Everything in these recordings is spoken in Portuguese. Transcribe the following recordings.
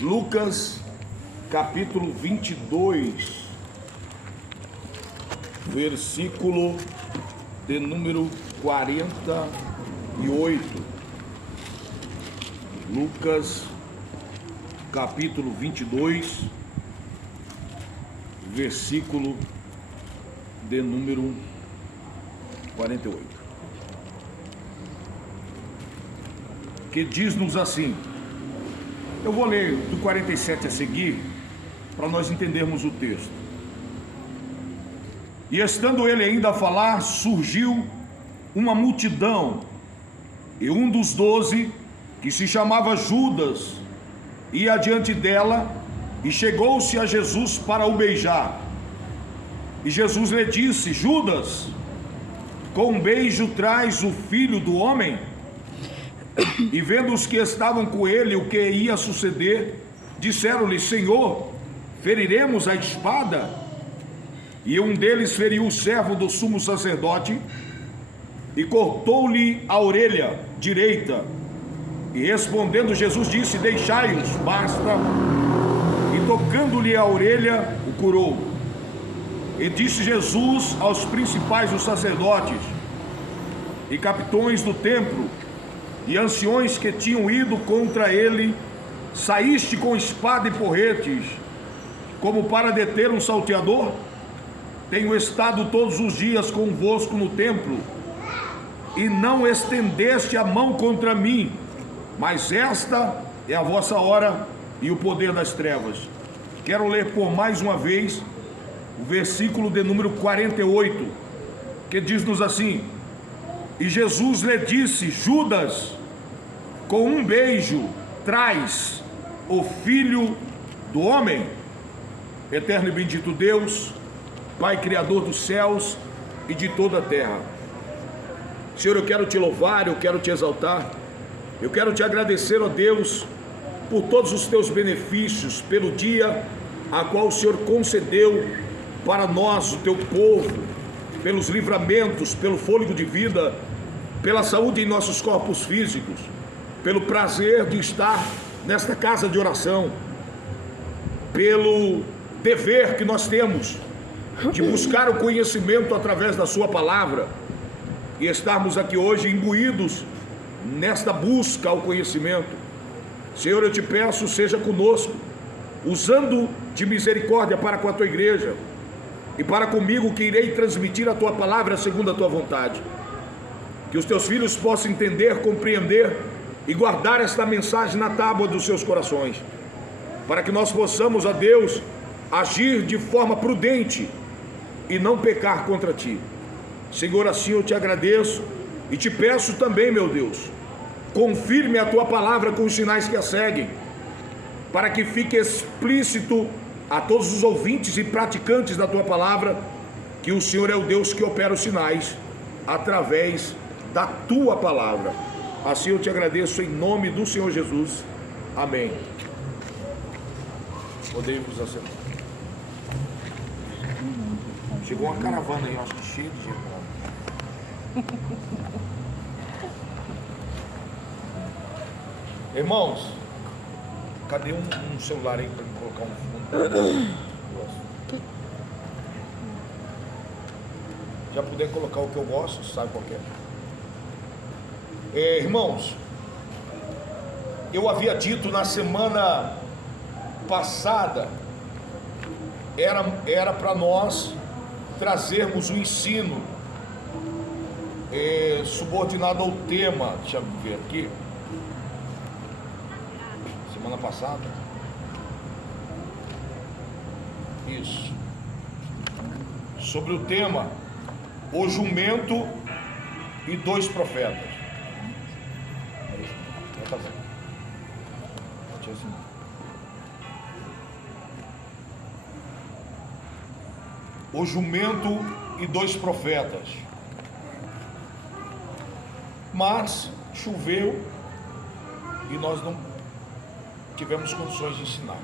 Lucas, capítulo 22, versículo de número 48. Lucas, capítulo 22, versículo de número 48. Que diz-nos assim. Eu vou ler do 47 a seguir, para nós entendermos o texto. E estando ele ainda a falar, surgiu uma multidão, e um dos 12, que se chamava Judas, ia adiante dela, e chegou-se a Jesus para o beijar. E Jesus lhe disse: Judas, com um beijo traz o Filho do Homem? E vendo os que estavam com ele o que ia suceder, disseram-lhe: Senhor, feriremos a espada? E um deles feriu o servo do sumo sacerdote e cortou-lhe a orelha direita. E respondendo Jesus disse: Deixai-os, basta. E tocando-lhe a orelha, o curou. E disse Jesus aos principais dos sacerdotes e capitões do templo e anciões que tinham ido contra ele: Saíste com espada e porretes, como para deter um salteador? Tenho estado todos os dias convosco no templo, e não estendeste a mão contra mim, mas esta é a vossa hora e o poder das trevas. Quero ler por mais uma vez o versículo de número 48, que diz-nos assim: E Jesus lhe disse: Judas, com um beijo traz o Filho do Homem? Eterno e bendito Deus, Pai Criador dos céus e de toda a terra, Senhor, eu quero te louvar, eu quero te exaltar, eu quero te agradecer, ó Deus, por todos os teus benefícios, pelo dia a qual o Senhor concedeu para nós, o teu povo, pelos livramentos, pelo fôlego de vida, pela saúde em nossos corpos físicos, pelo prazer de estar nesta casa de oração, pelo dever que nós temos de buscar o conhecimento através da sua palavra e estarmos aqui hoje imbuídos nesta busca ao conhecimento. Senhor, eu te peço, seja conosco, usando de misericórdia para com a tua igreja e para comigo, que irei transmitir a tua palavra segundo a tua vontade. Que os teus filhos possam entender, compreender e guardar esta mensagem na tábua dos seus corações, para que nós possamos, ó Deus, agir de forma prudente e não pecar contra ti. Senhor, assim eu te agradeço e te peço também, meu Deus, confirme a tua palavra com os sinais que a seguem, para que fique explícito a todos os ouvintes e praticantes da tua palavra que o Senhor é o Deus que opera os sinais através da tua palavra. Assim eu te agradeço em nome do Senhor Jesus. Amém. Podemos assentar. Chegou uma caravana aí, eu acho que cheia de gente. Irmãos, cadê um celular aí para me colocar um fundo? Já puder colocar o que eu gosto, sabe qual que é? Irmãos, eu havia dito na semana passada, era para nós trazermos um ensino subordinado ao tema. Deixa eu ver aqui. Semana passada. Isso. Sobre o tema: o jumento e dois profetas. Vai fazer. O jumento e dois profetas. Mas choveu e nós não tivemos condições de ensinar.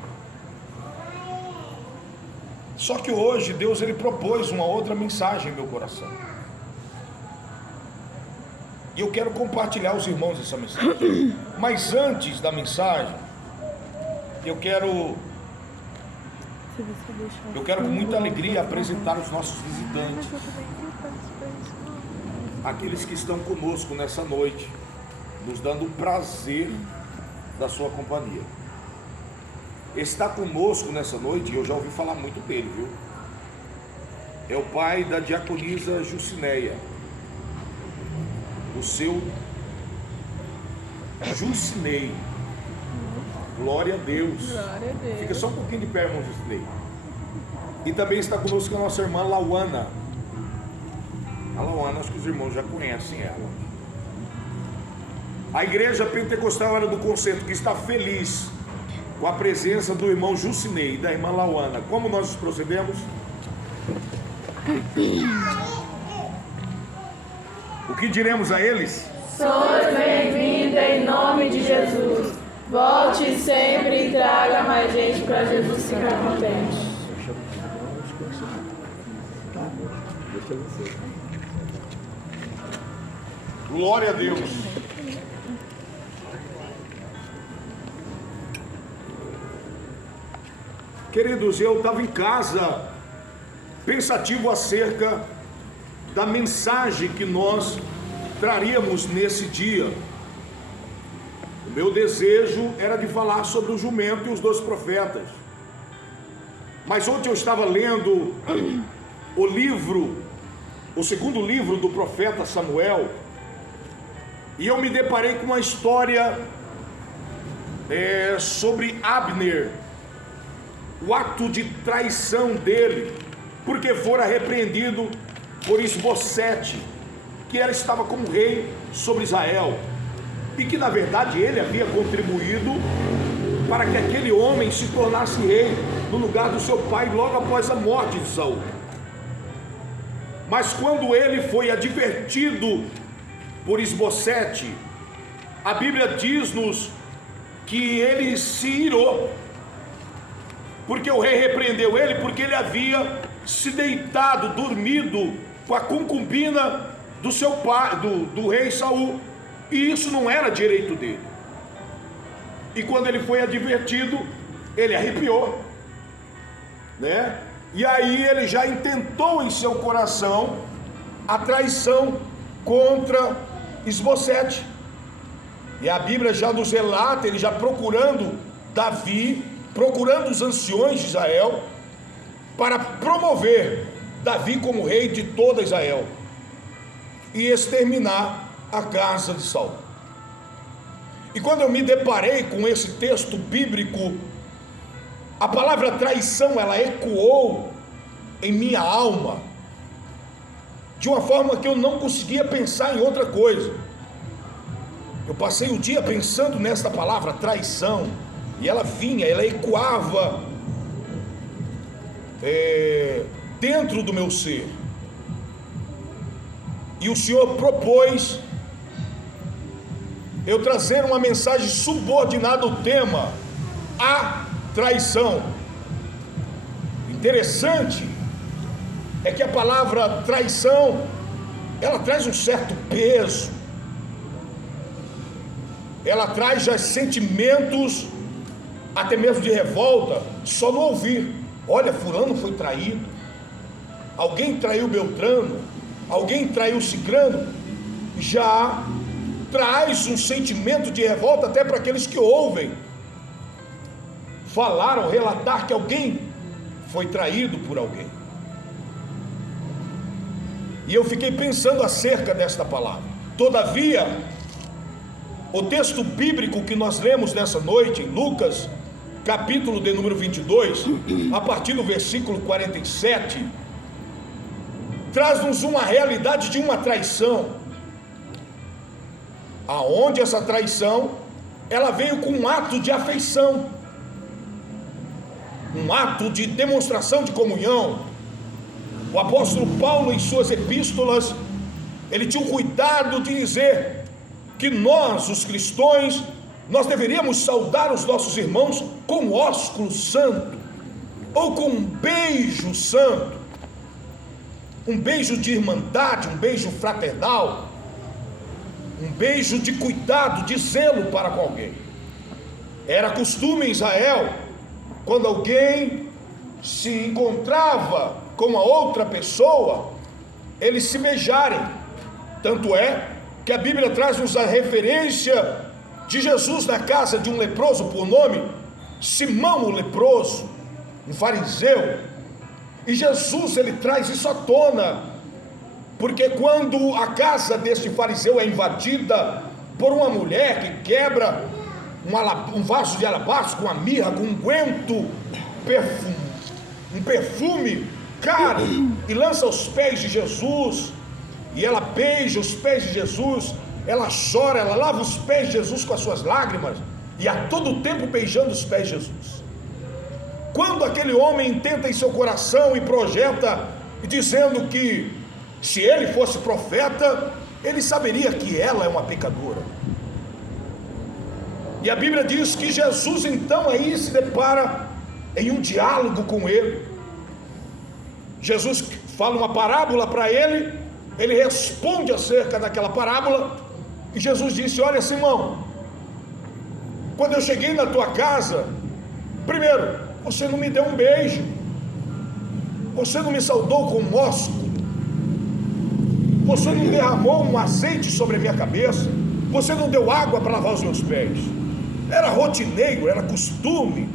Só que hoje Deus ele propôs uma outra mensagem em meu coração. E eu quero compartilhar aos irmãos essa mensagem. Mas antes da mensagem, Eu quero com muita alegria apresentar os nossos visitantes, aqueles que estão conosco nessa noite, nos dando o prazer da sua companhia. Está conosco nessa noite, e eu já ouvi falar muito dele, viu? É o pai da diaconisa Jucineia, o seu Jucinei. Glória a Deus. Glória a Deus. Fica só um pouquinho de pé, irmão Jucinei. E também está conosco a nossa irmã Lauana. A Lauana, acho que os irmãos já conhecem ela. A igreja pentecostal era do Concerto, que está feliz com a presença do irmão Jucinei e da irmã Lauana. Como nós procedemos? O que diremos a eles? Sois bem-vinda em nome de Jesus. Volte sempre e traga mais gente para Jesus ficar contente. Glória a Deus. Queridos, eu estava em casa pensativo acerca da mensagem que nós traríamos nesse dia. O meu desejo era de falar sobre o jumento e os 2 profetas. Mas ontem eu estava lendo o segundo livro do profeta Samuel, e eu me deparei com uma história sobre Abner, o ato de traição dele, porque fora repreendido por Isbosete, que estava como rei sobre Israel, e que na verdade ele havia contribuído para que aquele homem se tornasse rei no lugar do seu pai logo após a morte de Saul. Mas quando ele foi advertido por Isbosete, a Bíblia diz-nos que ele se irou, porque o rei repreendeu ele, porque ele havia se deitado, dormido com a concubina do seu pai, do rei Saul, e isso não era direito dele. E quando ele foi advertido, ele arrepiou, né? E aí ele já intentou em seu coração a traição contra Isbosete. E a Bíblia já nos relata, ele já procurando Davi, procurando os anciões de Israel, para promover Davi como rei de toda Israel e exterminar a casa de Saul. E quando eu me deparei com esse texto bíblico, a palavra traição, ela ecoou em minha alma de uma forma que eu não conseguia pensar em outra coisa. Eu passei o dia pensando nesta palavra traição, e ela vinha, ela ecoava dentro do meu ser. E o Senhor propôs eu trazer uma mensagem subordinada ao tema, a traição. Interessante é que a palavra traição, ela traz um certo peso, ela traz já sentimentos até mesmo de revolta, só no ouvir. Olha, fulano foi traído, alguém traiu Beltrano, alguém traiu Cicrano, já traz um sentimento de revolta até para aqueles que ouvem falar ou relatar que alguém foi traído por alguém. E eu fiquei pensando acerca desta palavra. Todavia, o texto bíblico que nós lemos nessa noite, em Lucas, capítulo de número 22, a partir do versículo 47, traz-nos uma realidade de uma traição, aonde essa traição, ela veio com um ato de afeição, um ato de demonstração de comunhão. O apóstolo Paulo, em suas epístolas, ele tinha o cuidado de dizer que nós, os cristãos, nós deveríamos saudar os nossos irmãos com ósculo santo, ou com um beijo santo, um beijo de irmandade, um beijo fraternal, um beijo de cuidado, de zelo para com alguém. Era costume em Israel, quando alguém se encontrava com uma outra pessoa, eles se beijarem. Tanto é que a Bíblia traz-nos a referência de Jesus na casa de um leproso por nome Simão o leproso, um fariseu. E Jesus, ele traz isso à tona, porque quando a casa deste fariseu é invadida por uma mulher que quebra um vaso de alabastro com a mirra, com um perfume caro, e lança aos pés de Jesus, e ela beija os pés de Jesus, ela chora, ela lava os pés de Jesus com as suas lágrimas, e a todo tempo beijando os pés de Jesus. Quando aquele homem tenta em seu coração e projeta, dizendo que se ele fosse profeta, ele saberia que ela é uma pecadora. E a Bíblia diz que Jesus então aí se depara em um diálogo com ele. Jesus fala uma parábola para ele, ele responde acerca daquela parábola, e Jesus disse: olha, Simão, quando eu cheguei na tua casa, primeiro, você não me deu um beijo, você não me saudou com um ósculo, você não derramou um azeite sobre a minha cabeça, você não deu água para lavar os meus pés. Era rotineiro, era costume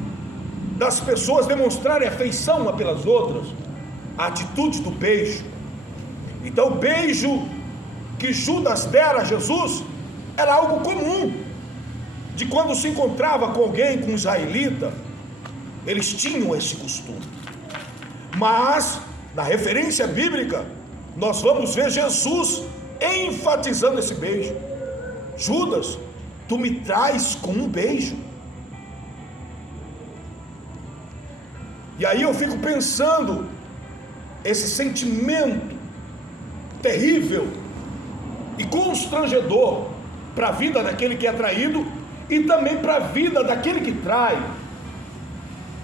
das pessoas demonstrarem afeição uma pelas outras, a atitude do beijo. Então o beijo que Judas dera a Jesus era algo comum, de quando se encontrava com alguém, com um israelita, eles tinham esse costume. Mas na referência bíblica nós vamos ver Jesus enfatizando esse beijo. Judas, tu me traz com um beijo. E aí eu fico pensando, esse sentimento terrível e constrangedor para a vida daquele que é traído e também para a vida daquele que trai.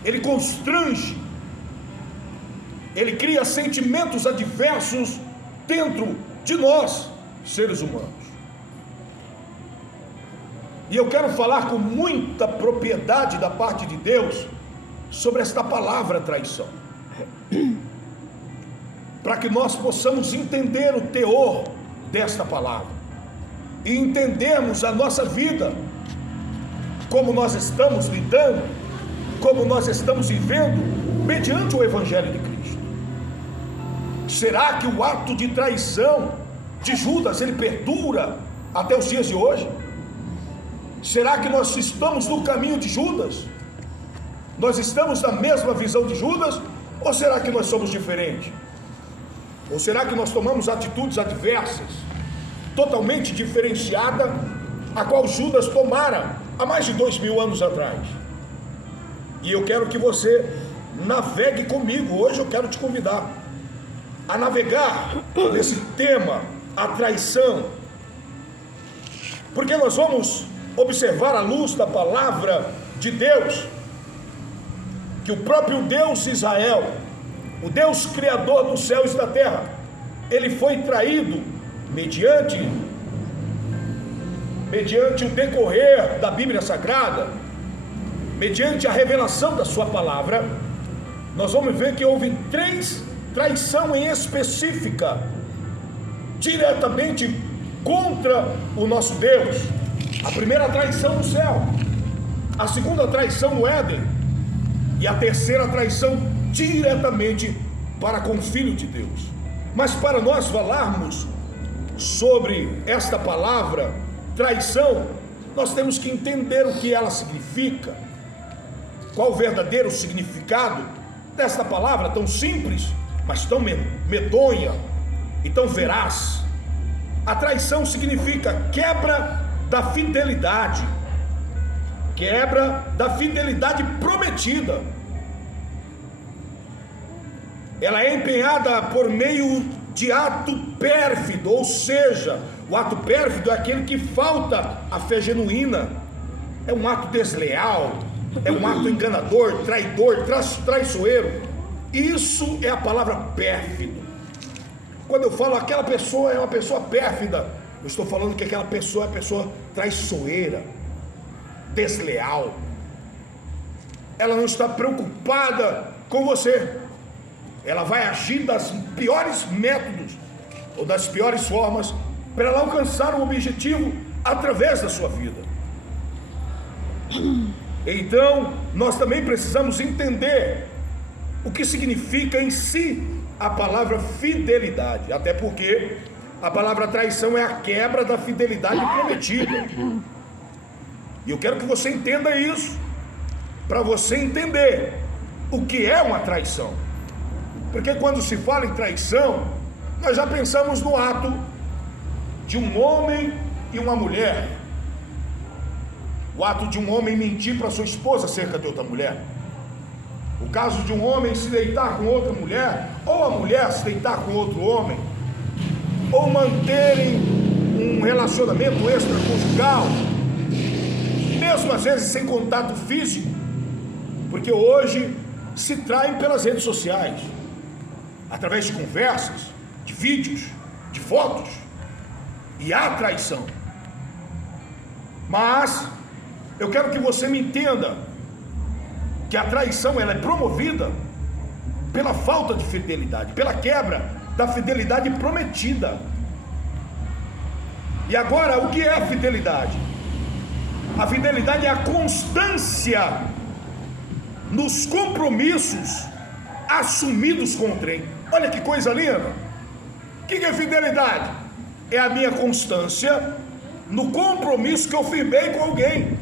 Ele constrange, ele cria sentimentos adversos dentro de nós, seres humanos. E eu quero falar com muita propriedade da parte de Deus sobre esta palavra traição, para que nós possamos entender o teor desta palavra e entendermos a nossa vida, como nós estamos lidando, como nós estamos vivendo mediante o Evangelho de Cristo. Será que o ato de traição de Judas, ele perdura até os dias de hoje? Será que nós estamos no caminho de Judas? Nós estamos na mesma visão de Judas? Ou será que nós somos diferentes? Ou será que nós tomamos atitudes adversas, totalmente diferenciada, a qual Judas tomara há mais de 2000 anos atrás? E eu quero que você navegue comigo. Hoje eu quero te convidar a navegar nesse tema, a traição, porque nós vamos observar à luz da palavra de Deus, que o próprio Deus de Israel, o Deus criador dos céus e da terra, ele foi traído mediante o decorrer da Bíblia Sagrada, mediante a revelação da sua palavra. Nós vamos ver que houve 3 traições em específica, diretamente contra o nosso Deus. A primeira traição no céu, a segunda traição no Éden, e a terceira traição diretamente para com o Filho de Deus. Mas para nós falarmos sobre esta palavra traição, nós temos que entender o que ela significa, qual o verdadeiro significado desta palavra tão simples, mas tão medonha e tão veraz. A traição significa quebra da fidelidade, prometida. Ela é empenhada por meio de ato pérfido, ou seja, o ato pérfido é aquele que falta a fé genuína, é um ato desleal, é um ato enganador, traidor, traiçoeiro. Isso é a palavra pérfido. Quando eu falo aquela pessoa é uma pessoa pérfida, eu estou falando que aquela pessoa é uma pessoa traiçoeira, desleal, ela não está preocupada com você. Ela vai agir das piores métodos ou das piores formas para ela alcançar um objetivo através da sua vida. Então, nós também precisamos entender o que significa em si a palavra fidelidade, até porque a palavra traição é a quebra da fidelidade prometida. E eu quero que você entenda isso, para você entender o que é uma traição. Porque quando se fala em traição, nós já pensamos no ato de um homem e uma mulher. O ato de um homem mentir para sua esposa acerca de outra mulher. O caso de um homem se deitar com outra mulher, ou a mulher se deitar com outro homem, ou manterem um relacionamento extraconjugal, mesmo às vezes sem contato físico, porque hoje se traem pelas redes sociais, através de conversas, de vídeos, de fotos, e há traição. Mas eu quero que você me entenda que a traição ela é promovida pela falta de fidelidade, pela quebra da fidelidade prometida. E agora, o que é a fidelidade? A fidelidade é a constância nos compromissos assumidos com o trem. Olha que coisa linda! O que é fidelidade? É a minha constância no compromisso que eu firmei com alguém.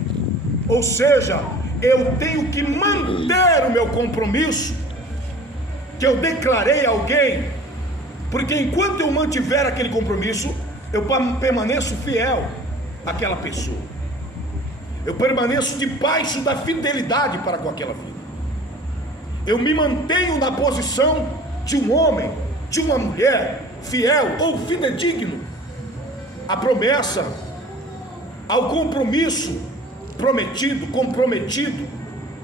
Ou seja, eu tenho que manter o meu compromisso que eu declarei a alguém, porque enquanto eu mantiver aquele compromisso, eu permaneço fiel àquela pessoa. Eu permaneço debaixo da fidelidade para com aquela vida. Eu me mantenho na posição de um homem, de uma mulher fiel ou fidedigno à promessa, ao compromisso comprometido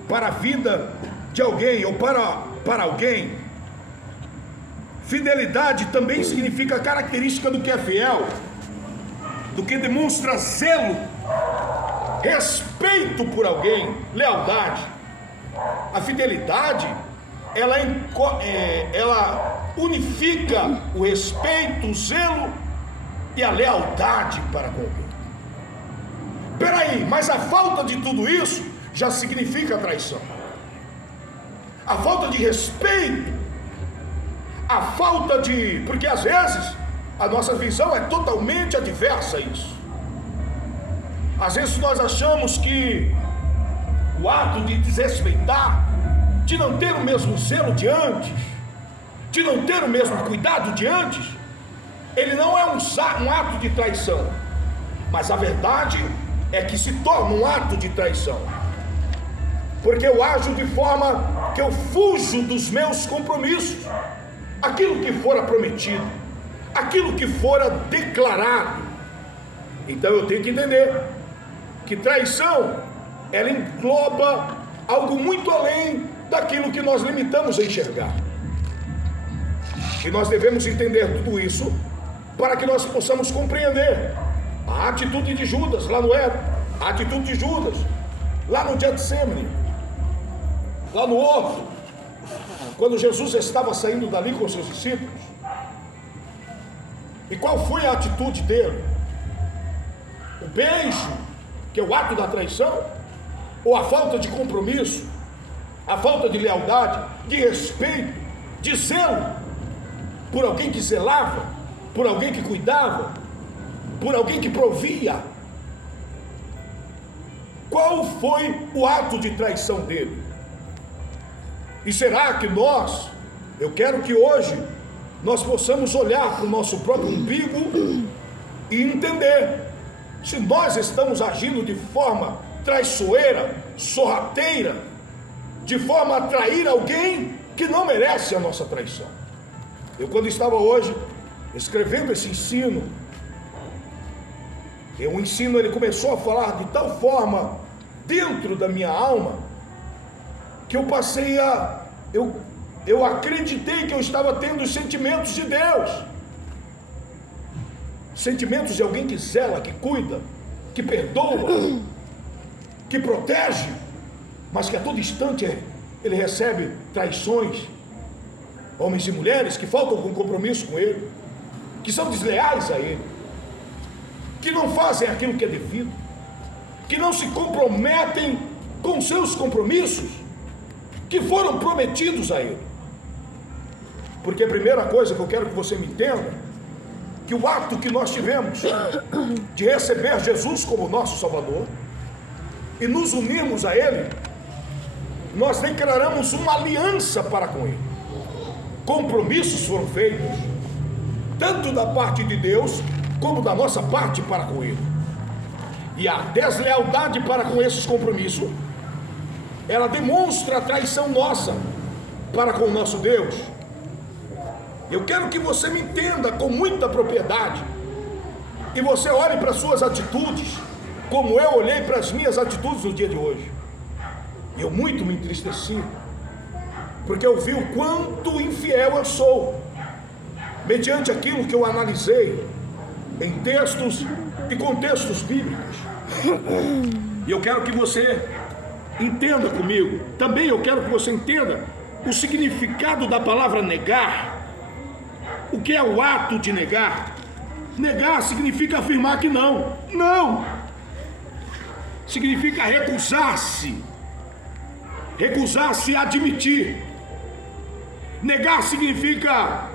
para a vida de alguém ou para alguém. Fidelidade também significa característica do que é fiel, do que demonstra zelo, respeito por alguém, lealdade. A fidelidade, ela unifica o respeito, o zelo e a lealdade para com alguém. Peraí, mas a falta de tudo isso já significa traição. A falta de respeito, a falta de... Porque às vezes a nossa visão é totalmente adversa a isso. Às vezes nós achamos que o ato de desrespeitar, de não ter o mesmo zelo de antes, de não ter o mesmo cuidado de antes, ele não é um ato de traição. Mas a verdade é que se torna um ato de traição, porque eu ajo de forma que eu fujo dos meus compromissos, aquilo que fora prometido, aquilo que fora declarado. Então eu tenho que entender que traição, ela engloba algo muito além daquilo que nós limitamos a enxergar. E nós devemos entender tudo isso para que nós possamos compreender a atitude de Judas lá no Éden, a atitude de Judas lá no Getsemane, lá no horto, quando Jesus estava saindo dali com seus discípulos. E qual foi a atitude dele? O beijo, que é o ato da traição, ou a falta de compromisso, a falta de lealdade, de respeito, de zelo por alguém que zelava, por alguém que cuidava, por alguém que provia? Qual foi o ato de traição dele? E será que eu quero que hoje nós possamos olhar para o nosso próprio umbigo e entender se nós estamos agindo de forma traiçoeira, sorrateira, de forma a trair alguém que não merece a nossa traição. Eu, quando estava hoje escrevendo esse ensino, o ensino ele começou a falar de tal forma dentro da minha alma, que eu passei eu acreditei que eu estava tendo os sentimentos de Deus, sentimentos de alguém que zela, que cuida, que perdoa, que protege. mas que a todo instante ele recebe traições, homens e mulheres que faltam com compromisso com ele, que são desleais a ele, que não fazem aquilo que é devido, que não se comprometem com seus compromissos que foram prometidos a ele. Porque a primeira coisa que eu quero que você me entenda, que o ato que nós tivemos de receber Jesus como nosso Salvador e nos unirmos a ele, nós declaramos uma aliança para com ele. Compromissos foram feitos, tanto da parte de Deus como da nossa parte para com ele. E a deslealdade para com esses compromissos, ela demonstra a traição nossa para com o nosso Deus. Eu quero que você me entenda com muita propriedade, e você olhe para as suas atitudes como eu olhei para as minhas atitudes no dia de hoje. Eu muito me entristeci, porque eu vi o quanto infiel eu sou, mediante aquilo que eu analisei em textos e contextos bíblicos. E eu quero que você entenda comigo. Também eu quero que você entenda o significado da palavra negar. O que é o ato de negar? Negar significa afirmar que não. Não! Significa recusar-se. Recusar-se a admitir. Negar significa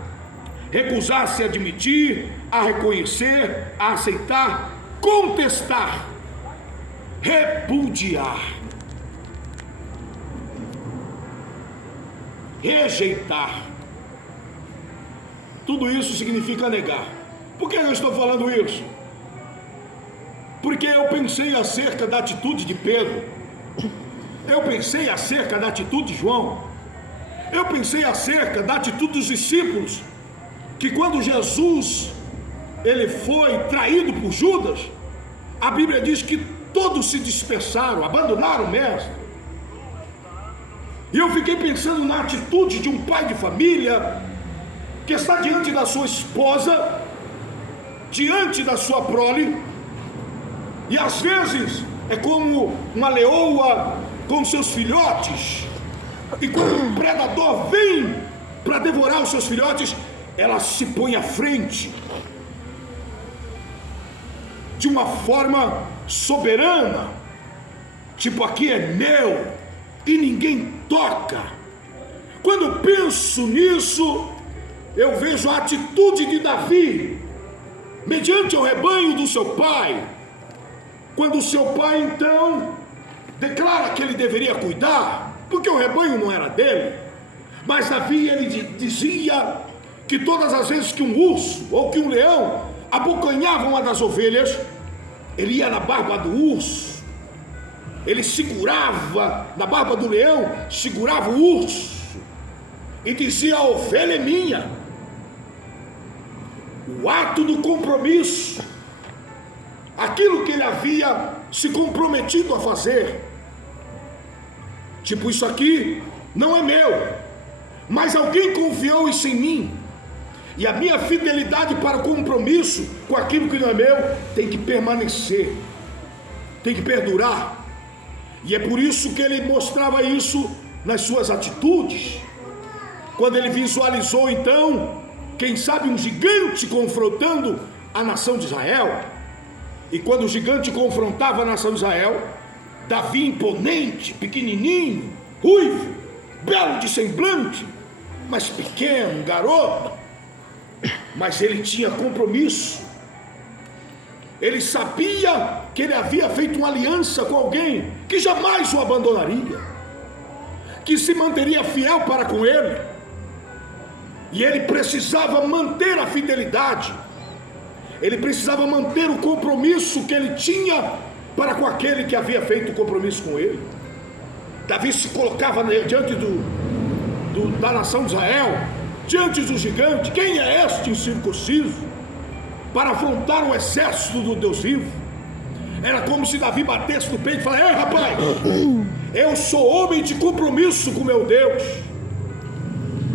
recusar-se a admitir, a reconhecer, a aceitar, contestar, repudiar, rejeitar. Tudo isso significa negar. Por que eu estou falando isso? Porque eu pensei acerca da atitude de Pedro, eu pensei acerca da atitude de João, eu pensei acerca da atitude dos discípulos, que quando Jesus ele foi traído por Judas, a Bíblia diz que todos se dispersaram, abandonaram o mestre. E eu fiquei pensando na atitude de um pai de família que está diante da sua esposa, diante da sua prole, e às vezes é como uma leoa com seus filhotes, e quando um predador vem para devorar os seus filhotes, ela se põe à frente de uma forma soberana, tipo, aqui é meu e ninguém toca. Quando eu penso nisso, eu vejo a atitude de Davi mediante o rebanho do seu pai, quando o seu pai então declara que ele deveria cuidar, porque o rebanho não era dele, mas Davi ele dizia que todas as vezes que um urso ou que um leão abocanhava uma das ovelhas, ele ia na barba do urso, ele segurava na barba do leão, segurava o urso e dizia: a ovelha é minha. O ato do compromisso, aquilo que ele havia se comprometido a fazer, tipo, isso aqui não é meu, mas alguém confiou isso em mim, e a minha fidelidade para o compromisso com aquilo que não é meu tem que permanecer, tem que perdurar. E é por isso que ele mostrava isso nas suas atitudes, quando ele visualizou então, quem sabe, um gigante confrontando a nação de Israel. E quando o gigante confrontava a nação de Israel, Davi, imponente, pequenininho, ruivo, belo de semblante, mas pequeno, garoto, mas ele tinha compromisso. Ele sabia que ele havia feito uma aliança com alguém que jamais o abandonaria, que se manteria fiel para com ele, e ele precisava manter a fidelidade, ele precisava manter o compromisso que ele tinha para com aquele que havia feito o compromisso com ele. Davi se colocava diante da nação de Israel, diante do gigante. Quem é este incircunciso para afrontar o exército do Deus vivo? Era como se Davi batesse no peito e falasse: ei, rapaz, eu sou homem de compromisso com meu Deus.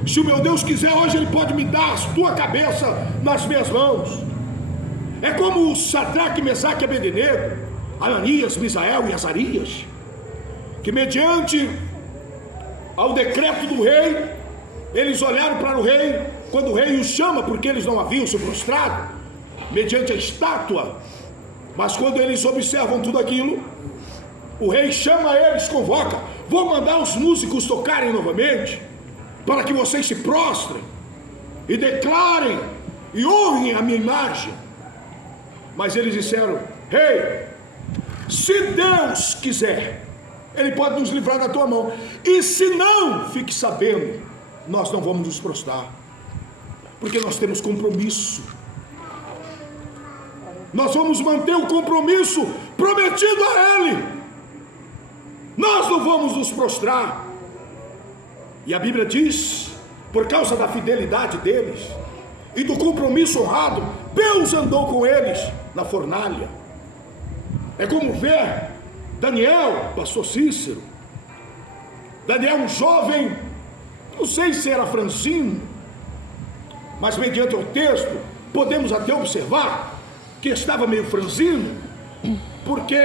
Se o meu Deus quiser, hoje ele pode me dar a tua cabeça nas minhas mãos. É como Sadraque, Mesaque e Abednego, Ananias, Misael e Azarias, que mediante ao decreto do rei, eles olharam para o rei, quando o rei os chama, porque eles não haviam se prostrado, mediante a estátua, mas quando eles observam tudo aquilo, o rei chama eles, convoca, vou mandar os músicos tocarem novamente, para que vocês se prostrem, e declarem, e honrem a minha imagem. Mas eles disseram, rei, se Deus quiser, Ele pode nos livrar da tua mão, e se não, fique sabendo, nós não vamos nos prostrar, porque nós temos compromisso. Nós vamos manter o compromisso prometido a Ele. Nós não vamos nos prostrar. E a Bíblia diz, por causa da fidelidade deles e do compromisso honrado, Deus andou com eles na fornalha. É como ver Daniel, pastor Cícero, Daniel, um jovem, não sei se era franzino, mas mediante o texto, podemos até observar que estava meio franzino, porque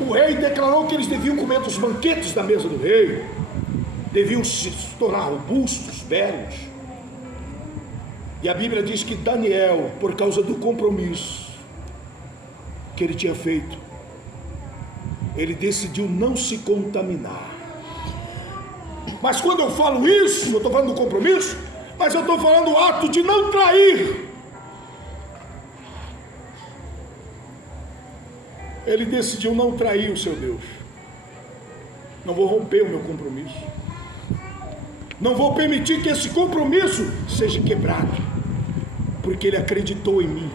o rei declarou que eles deviam comer dos banquetes da mesa do rei, deviam se tornar robustos, belos. E a Bíblia diz que Daniel, por causa do compromisso que ele tinha feito, ele decidiu não se contaminar. Mas quando eu falo isso, eu estou falando do compromisso, mas eu estou falando do ato de não trair. Ele decidiu não trair o seu Deus. Não vou romper o meu compromisso. Não vou permitir que esse compromisso seja quebrado, porque ele acreditou em mim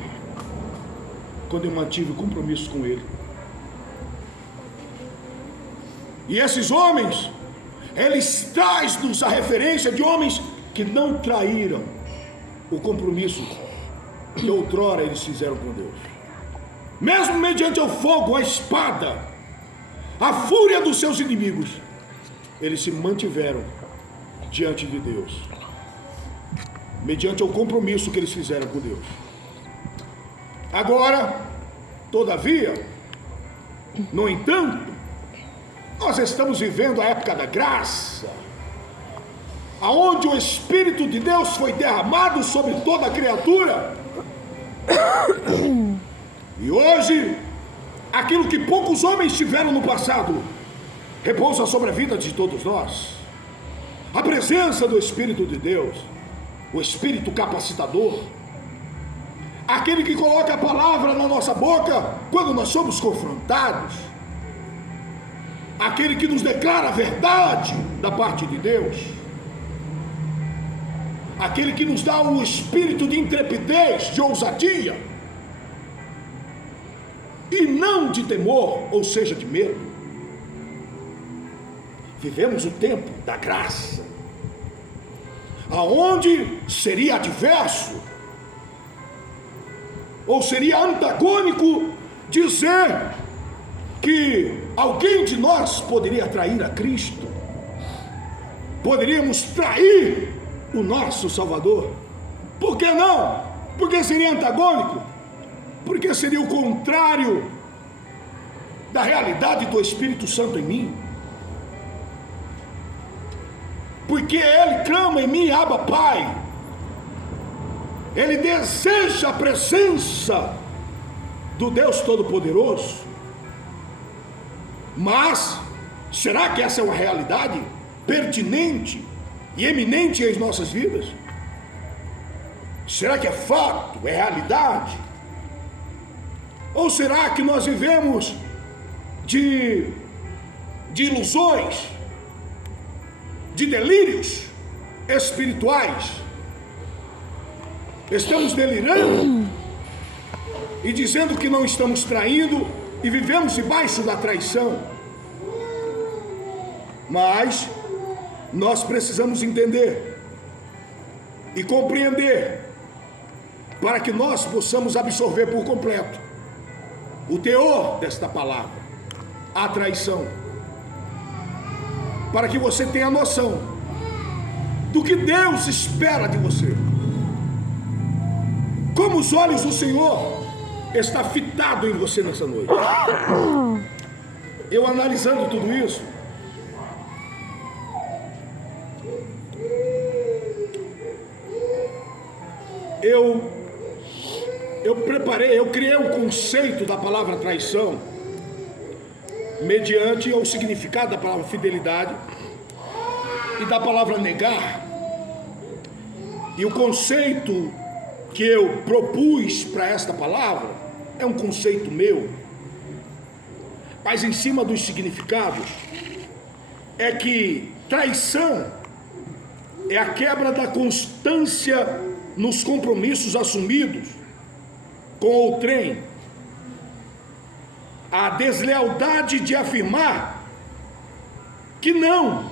quando eu mantive o compromisso com ele. E esses homens, eles trazem-nos a referência de homens que não traíram o compromisso que outrora eles fizeram com Deus. Mesmo mediante o fogo, a espada, a fúria dos seus inimigos, eles se mantiveram diante de Deus, mediante o compromisso que eles fizeram com Deus. Agora, todavia, no entanto, nós estamos vivendo a época da graça, aonde o Espírito de Deus foi derramado sobre toda a criatura. E hoje, aquilo que poucos homens tiveram no passado, repousa sobre a vida de todos nós. A presença do Espírito de Deus, o Espírito capacitador, aquele que coloca a palavra na nossa boca quando nós somos confrontados, aquele que nos declara a verdade da parte de Deus, aquele que nos dá o espírito de intrepidez, de ousadia, e não de temor, ou seja, de medo. Vivemos o tempo da graça, aonde seria adverso, ou seria antagônico dizer que alguém de nós poderia trair a Cristo, poderíamos trair o nosso Salvador. Por que não? Porque seria antagônico, porque seria o contrário da realidade do Espírito Santo em mim, porque Ele clama em mim, Abba Pai, Ele deseja a presença do Deus Todo-Poderoso. Mas será que essa é uma realidade pertinente e eminente em nossas vidas? Será que é fato, é realidade? Ou será que nós vivemos de ilusões, de delírios espirituais? Estamos delirando e dizendo que não estamos traindo e vivemos debaixo da traição. Mas nós precisamos entender e compreender, para que nós possamos absorver por completo o teor desta palavra, a traição, para que você tenha noção do que Deus espera de você. Como os olhos do Senhor está fitado em você nessa noite. Eu analisando tudo isso, eu criei um conceito da palavra traição mediante o significado da palavra fidelidade e da palavra negar. E o conceito que eu propus para esta palavra é um conceito meu, mas em cima dos significados, é que traição é a quebra da constância nos compromissos assumidos com outrem, a deslealdade de afirmar que não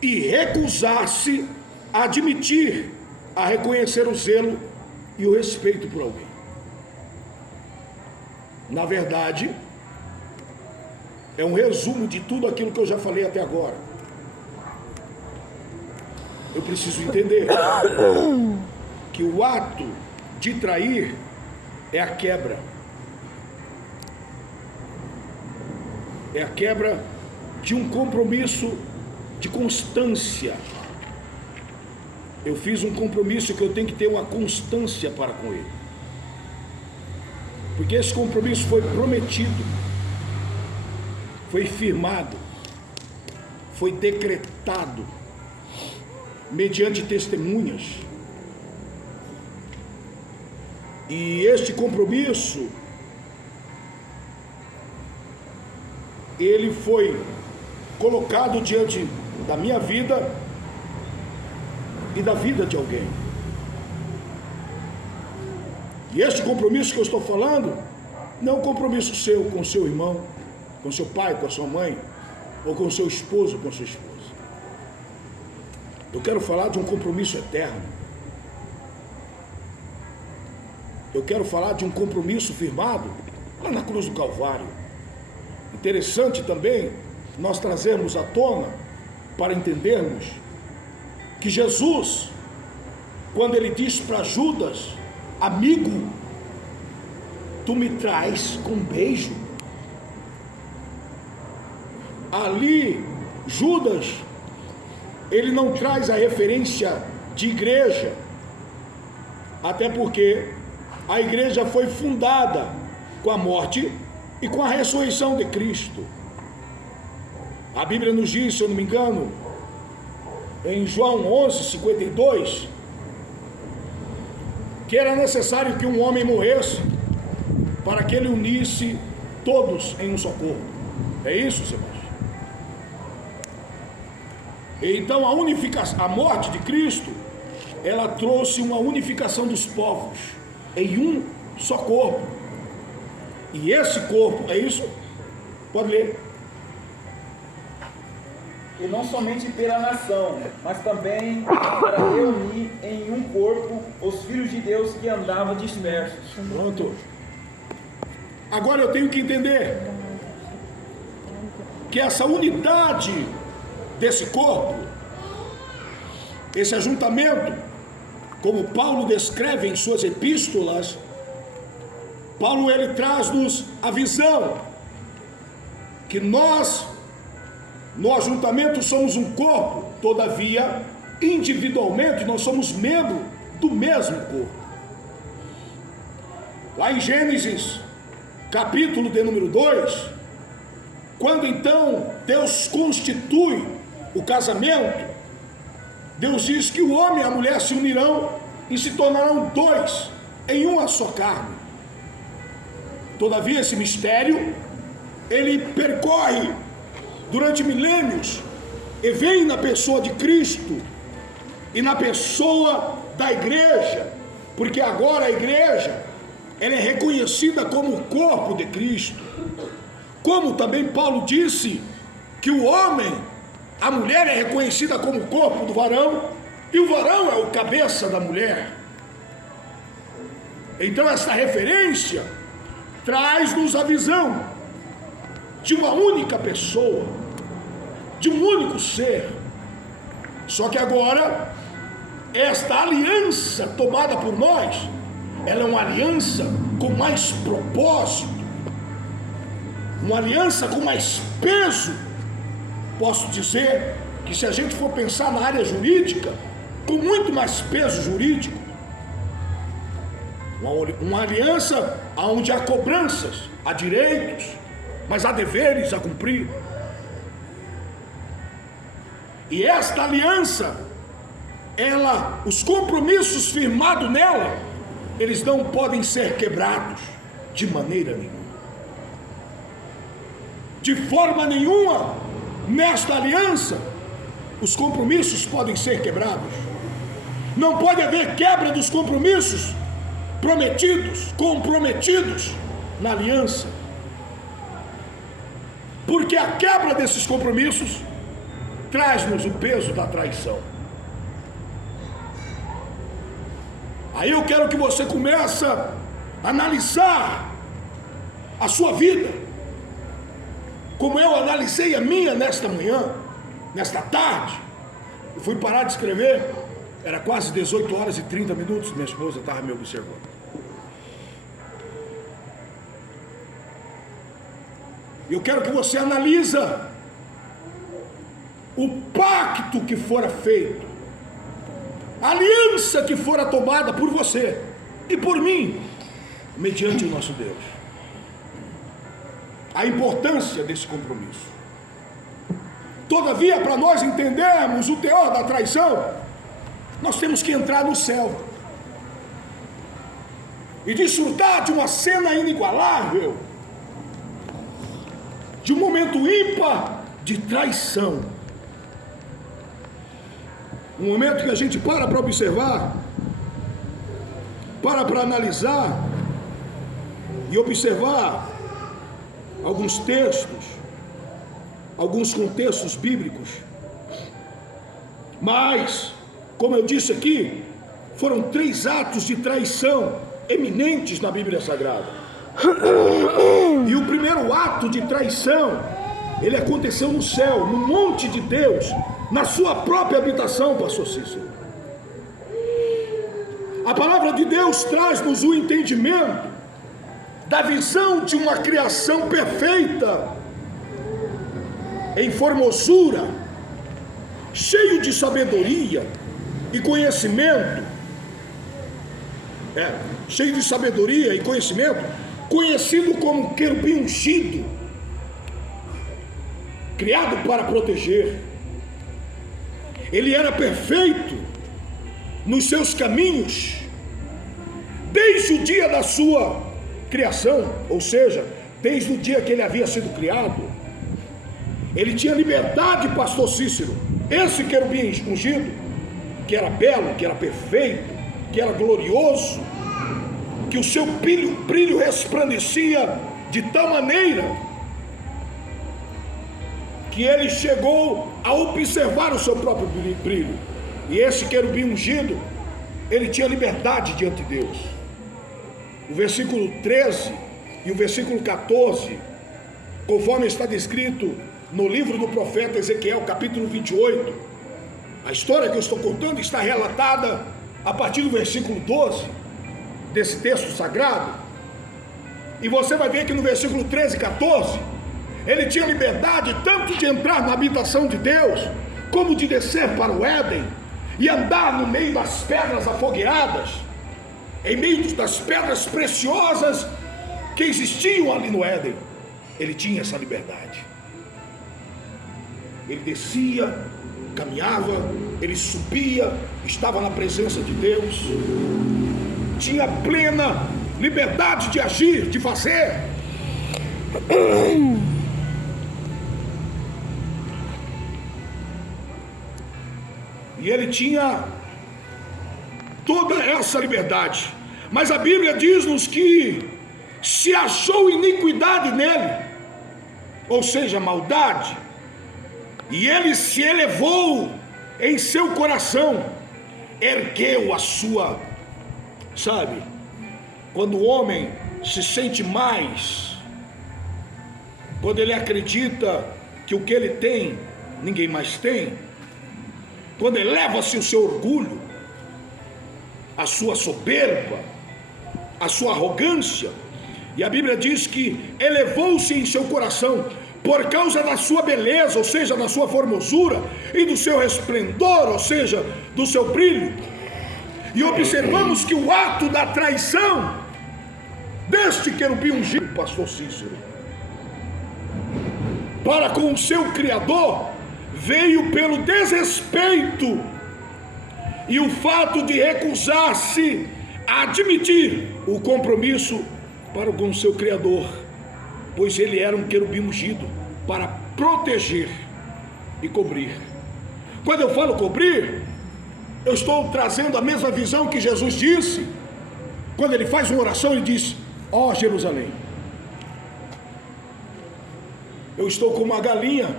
e recusar-se a admitir, a reconhecer o zelo e o respeito por alguém. Na verdade, é um resumo de tudo aquilo que eu já falei até agora. Eu preciso entender que o ato de trair é a quebra. É a quebra de um compromisso de constância. Eu fiz um compromisso que eu tenho que ter uma constância para com ele. Porque esse compromisso foi prometido, foi firmado, foi decretado mediante testemunhas. E este compromisso, ele foi colocado diante da minha vida e da vida de alguém. E este compromisso que eu estou falando não é um compromisso seu com seu irmão, com seu pai, com a sua mãe, ou com seu esposo, com sua esposa. Eu quero falar de um compromisso eterno. Eu quero falar de um compromisso firmado lá na cruz do Calvário. Interessante também nós trazermos à tona para entendermos que Jesus, quando ele diz para Judas: amigo, tu me traz com um beijo. Ali, Judas, ele não traz a referência de igreja, até porque a igreja foi fundada com a morte e com a ressurreição de Cristo. A Bíblia nos diz, se eu não me engano, em João 11:52, que era necessário que um homem morresse para que ele unisse todos em um só corpo. É isso, Sebastião? Então a morte de Cristo, ela trouxe uma unificação dos povos em um só corpo. E esse corpo, é isso? Pode ler. E não somente pela nação, mas também para reunir em um corpo os filhos de Deus que andavam dispersos. Pronto. Agora eu tenho que entender que essa unidade desse corpo, esse ajuntamento, como Paulo descreve em suas epístolas, Paulo ele traz-nos a visão que nós, no ajuntamento, somos um corpo, todavia, individualmente, nós somos membro do mesmo corpo. Lá em Gênesis, capítulo de número 2, quando então Deus constitui o casamento, Deus diz que o homem e a mulher se unirão e se tornarão dois em uma só carne. Todavia, esse mistério, ele percorre durante milênios e vem na pessoa de Cristo e na pessoa da igreja, porque agora a igreja, ela é reconhecida como o corpo de Cristo. Como também Paulo disse que o homem, a mulher é reconhecida como o corpo do varão, e o varão é o cabeça da mulher. Então essa referência traz-nos a visão de uma única pessoa, de um único ser. Só que agora, esta aliança tomada por nós, ela é uma aliança com mais propósito, uma aliança com mais peso. Posso dizer que, se a gente for pensar na área jurídica, com muito mais peso jurídico. Uma aliança onde há cobranças, há direitos, mas há deveres a cumprir. E esta aliança, os compromissos firmados nela, eles não podem ser quebrados de maneira nenhuma. De forma nenhuma, nesta aliança, os compromissos podem ser quebrados. Não pode haver quebra dos compromissos comprometidos na aliança. Porque a quebra desses compromissos traz-nos o peso da traição. Aí eu quero que você comece a analisar a sua vida, como eu analisei a minha nesta manhã, nesta tarde. Eu fui parar de escrever, era quase 18 horas e 30 minutos, minha esposa estava me observando. Eu quero que você analise o pacto que fora feito, a aliança que fora tomada por você e por mim, mediante o nosso Deus. A importância desse compromisso. Todavia, para nós entendermos o teor da traição, nós temos que entrar no céu e desfrutar de uma cena inigualável, de um momento ímpar de traição. Um momento que a gente para observar, para analisar e observar alguns textos, alguns contextos bíblicos. Mas, como eu disse aqui, foram 3 atos de traição eminentes na Bíblia Sagrada. E o primeiro ato de traição, ele aconteceu no céu, no monte de Deus, na sua própria habitação, pastor Cícero. A palavra de Deus traz-nos o entendimento da visão de uma criação perfeita, em formosura, cheio de sabedoria e conhecimento. Cheio de sabedoria e conhecimento, conhecido como querubim ungido, criado para proteger. Ele era perfeito nos seus caminhos, desde o dia da sua criação, ou seja, desde o dia que ele havia sido criado. Ele tinha liberdade, pastor Cícero, esse querubim ungido, que era belo, que era perfeito, que era glorioso, que o seu brilho resplandecia de tal maneira que ele chegou a observar o seu próprio brilho. E esse querubim ungido, ele tinha liberdade diante de Deus. O versículo 13 e o versículo 14, conforme está descrito no livro do profeta Ezequiel, capítulo 28, a história que eu estou contando está relatada a partir do versículo 12 desse texto sagrado. E você vai ver que no versículo 13 e 14, ele tinha liberdade tanto de entrar na habitação de Deus, como de descer para o Éden e andar no meio das pedras afogueadas, em meio das pedras preciosas que existiam ali no Éden. Ele tinha essa liberdade. Ele descia, caminhava, ele subia, estava na presença de Deus, tinha plena liberdade de agir, de fazer. E ele tinha toda essa liberdade. Mas a Bíblia diz-nos que se achou iniquidade nele, ou seja, maldade, e ele se elevou em seu coração, ergueu a sua, sabe, quando o homem se sente mais, quando ele acredita que o que ele tem, ninguém mais tem, quando eleva-se o seu orgulho, a sua soberba, a sua arrogância, e a Bíblia diz que elevou-se em seu coração por causa da sua beleza, ou seja, da sua formosura, e do seu resplendor, ou seja, do seu brilho. E observamos que o ato da traição deste querubim ungido, pastor Cícero, para com o seu Criador, veio pelo desrespeito e o fato de recusar-se a admitir o compromisso para com o seu Criador, pois ele era um querubim ungido para proteger e cobrir. Quando eu falo cobrir, eu estou trazendo a mesma visão que Jesus disse, quando ele faz uma oração, ele diz: ó Jerusalém, eu estou como uma galinha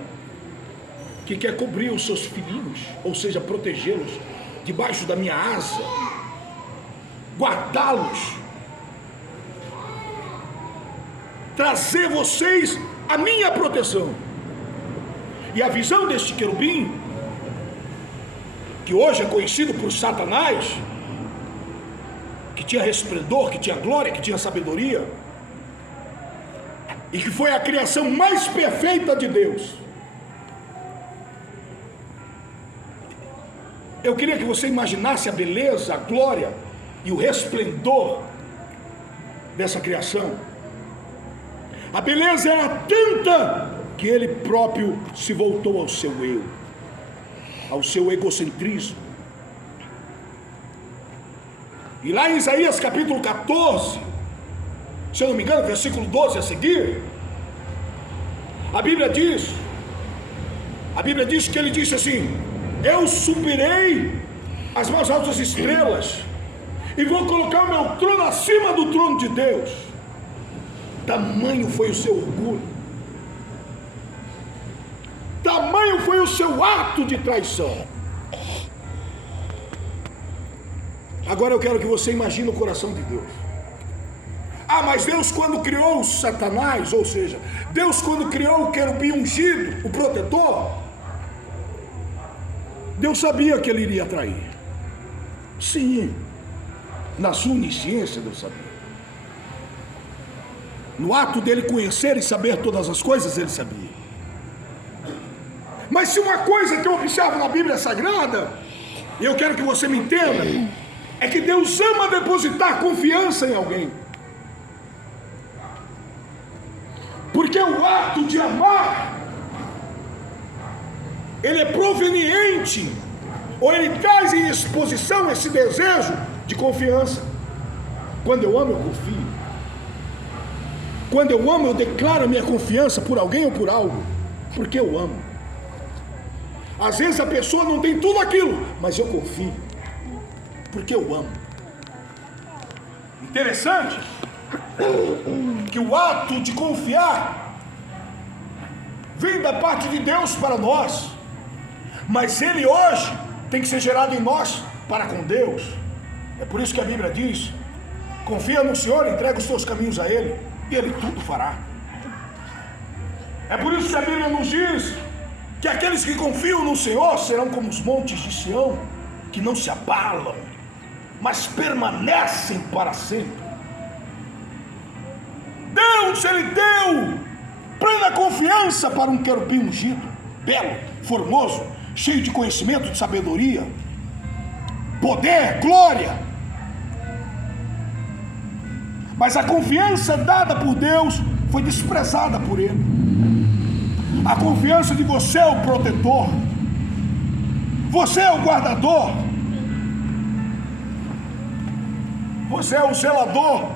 que quer cobrir os seus filhinhos, ou seja, protegê-los debaixo da minha asa, guardá-los, trazer vocês a minha proteção. E a visão deste querubim, que hoje é conhecido por Satanás, que tinha resplendor, que tinha glória, que tinha sabedoria, e que foi a criação mais perfeita de Deus. Eu queria que você imaginasse a beleza, a glória e o resplendor dessa criação. A beleza era tanta que ele próprio se voltou ao seu eu, ao seu egocentrismo. E lá em Isaías capítulo 14, se eu não me engano, versículo 12 a seguir, a Bíblia diz que ele disse assim: eu subirei as mais altas estrelas e vou colocar o meu trono acima do trono de Deus. Tamanho foi o seu orgulho, tamanho foi o seu ato de traição. Agora eu quero que você imagine o coração de Deus. Mas Deus, quando criou o Satanás, ou seja, Deus quando criou o querubim ungido, o protetor, Deus sabia que ele iria trair. Sim, na sua onisciência Deus sabia. No ato dele conhecer e saber todas as coisas, ele sabia. Mas se uma coisa que eu observo na Bíblia Sagrada, e eu quero que você me entenda, é que Deus ama depositar confiança em alguém. Porque o ato de amar, ele é proveniente, ou ele traz em exposição esse desejo de confiança. Quando eu amo, eu confio. Quando eu amo, eu declaro a minha confiança por alguém ou por algo, porque eu amo. Às vezes a pessoa não tem tudo aquilo, mas eu confio, porque eu amo. Interessante que o ato de confiar vem da parte de Deus para nós, mas ele hoje tem que ser gerado em nós para com Deus. É por isso que a Bíblia diz: confia no Senhor, entrega os teus caminhos a Ele, e Ele tudo fará. É por isso que a Bíblia nos diz que aqueles que confiam no Senhor serão como os montes de Sião, que não se abalam, mas permanecem para sempre. Deus, Ele deu plena confiança para um querubim ungido, belo, formoso, cheio de conhecimento, de sabedoria, poder, glória. Mas a confiança dada por Deus foi desprezada por Ele. A confiança de você é o protetor, você é o guardador, você é o zelador.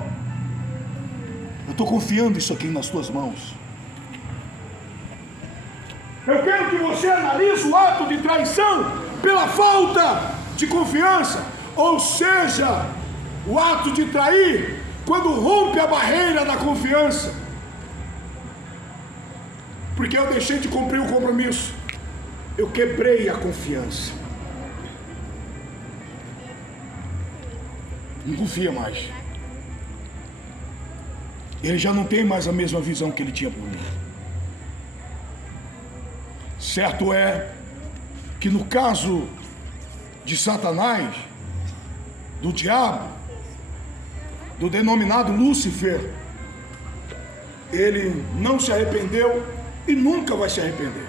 Eu estou confiando isso aqui nas tuas mãos. Eu quero que você analise o ato de traição pela falta de confiança, ou seja, o ato de trair quando rompe a barreira da confiança, porque eu deixei de cumprir o compromisso, eu quebrei a confiança. Não confia mais. Ele já não tem mais a mesma visão que ele tinha por mim. Certo é que no caso de Satanás, do diabo, do denominado Lúcifer, ele não se arrependeu e nunca vai se arrepender.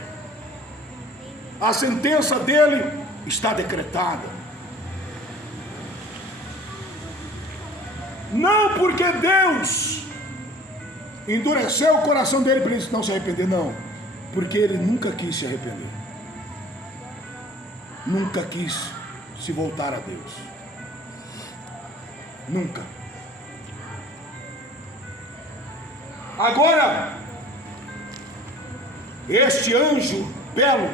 A sentença dele está decretada. Não porque Deus endureceu o coração dele para ele não se arrepender, não. Porque ele nunca quis se arrepender. Nunca quis se voltar a Deus. Nunca. Agora, este anjo belo,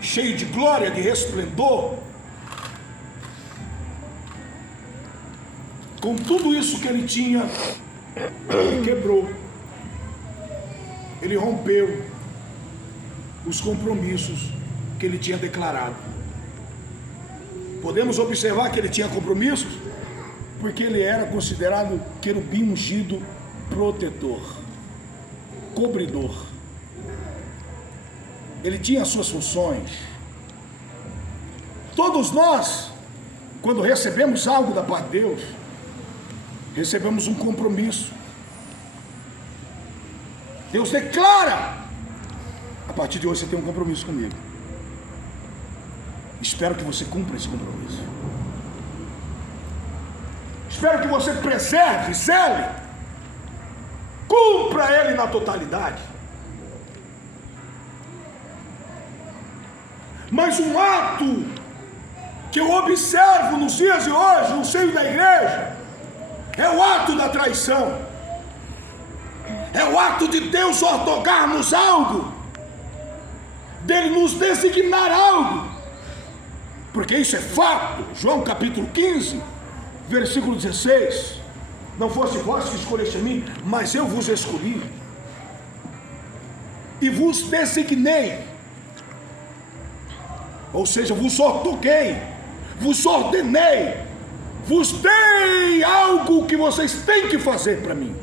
cheio de glória, de resplendor, com tudo isso que ele tinha, ele quebrou, ele rompeu os compromissos que ele tinha declarado. Podemos observar que ele tinha compromissos porque ele era considerado querubim ungido, protetor, cobridor. Ele tinha as suas funções. Todos nós, quando recebemos algo da parte de Deus, recebemos um compromisso. Deus declara: a partir de hoje você tem um compromisso comigo. Espero que você cumpra esse compromisso. Espero que você preserve, zele, cumpra ele na totalidade. Mas um ato que eu observo nos dias de hoje, no seio da igreja, é o ato da traição. É o ato de Deus ortogar-nos algo, dele nos designar algo, porque isso é fato. João capítulo 15, versículo 16: não fosse vós que escolheste a mim, mas eu vos escolhi e vos designei, ou seja, vos ortoguei, vos ordenei, vos dei algo que vocês têm que fazer para mim.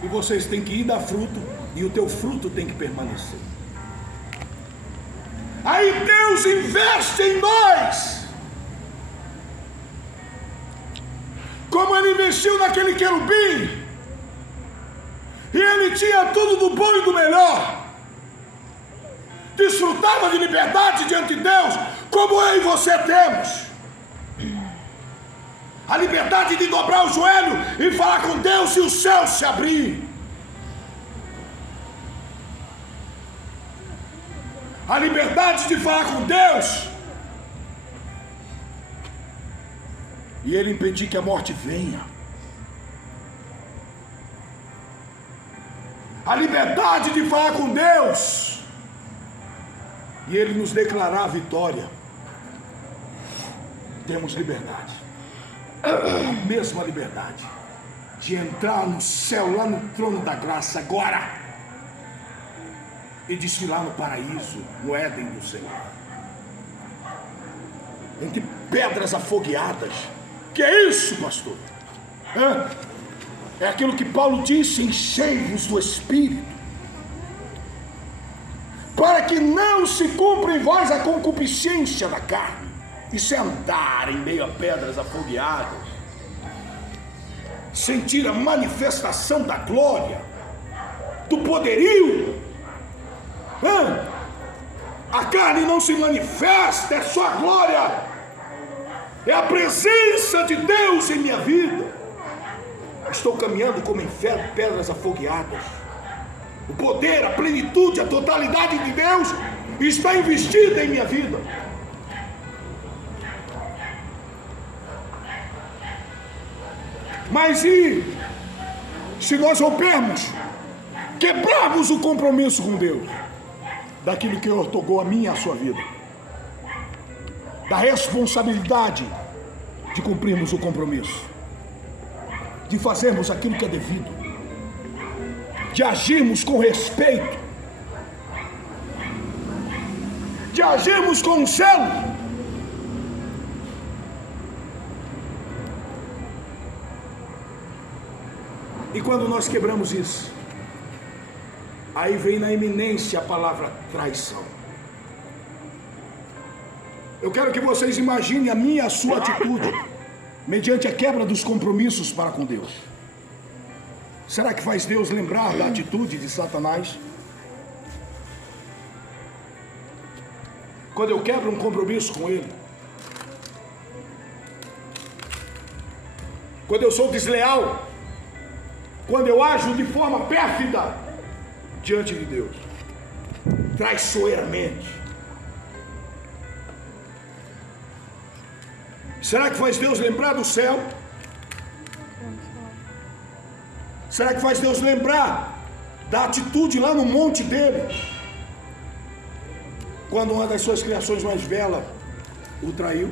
E vocês têm que ir dar fruto, e o teu fruto tem que permanecer. Aí Deus investe em nós, como ele investiu naquele querubim, e ele tinha tudo do bom e do melhor, desfrutava de liberdade diante de Deus, como eu e você temos. A liberdade de dobrar o joelho e falar com Deus e o céu se abrir. A liberdade de falar com Deus e ele impedir que a morte venha. A liberdade de falar com Deus e ele nos declarar a vitória. Temos liberdade. A mesma liberdade de entrar no céu, lá no trono da graça agora, e desfilar no paraíso, no Éden do Senhor, entre pedras afogueadas. Que é isso, pastor? É aquilo que Paulo disse: enchei-vos do Espírito, para que não se cumpra em vós a concupiscência da carne. Isso é andar em meio a pedras afogueadas, sentir a manifestação da glória, do poderio. A carne não se manifesta, é só a glória, é a presença de Deus em minha vida. Estou caminhando como em pedras afogueadas. O poder, a plenitude, a totalidade de Deus está investida em minha vida. Mas e se nós rompermos, quebrarmos o compromisso com Deus, daquilo que ortogou a minha e a sua vida, da responsabilidade de cumprirmos o compromisso, de fazermos aquilo que é devido, de agirmos com respeito, de agirmos com zelo? E quando nós quebramos isso, aí vem na iminência a palavra traição. Eu quero que vocês imaginem a minha e a sua atitude mediante a quebra dos compromissos para com Deus. Será que faz Deus lembrar da atitude de Satanás? Quando eu quebro um compromisso com ele, quando eu sou desleal, quando eu ajo de forma pérfida diante de Deus, traiçoeiramente. Será que faz Deus lembrar do céu? Será que faz Deus lembrar da atitude lá no monte dele, quando uma das suas criações mais belas o traiu?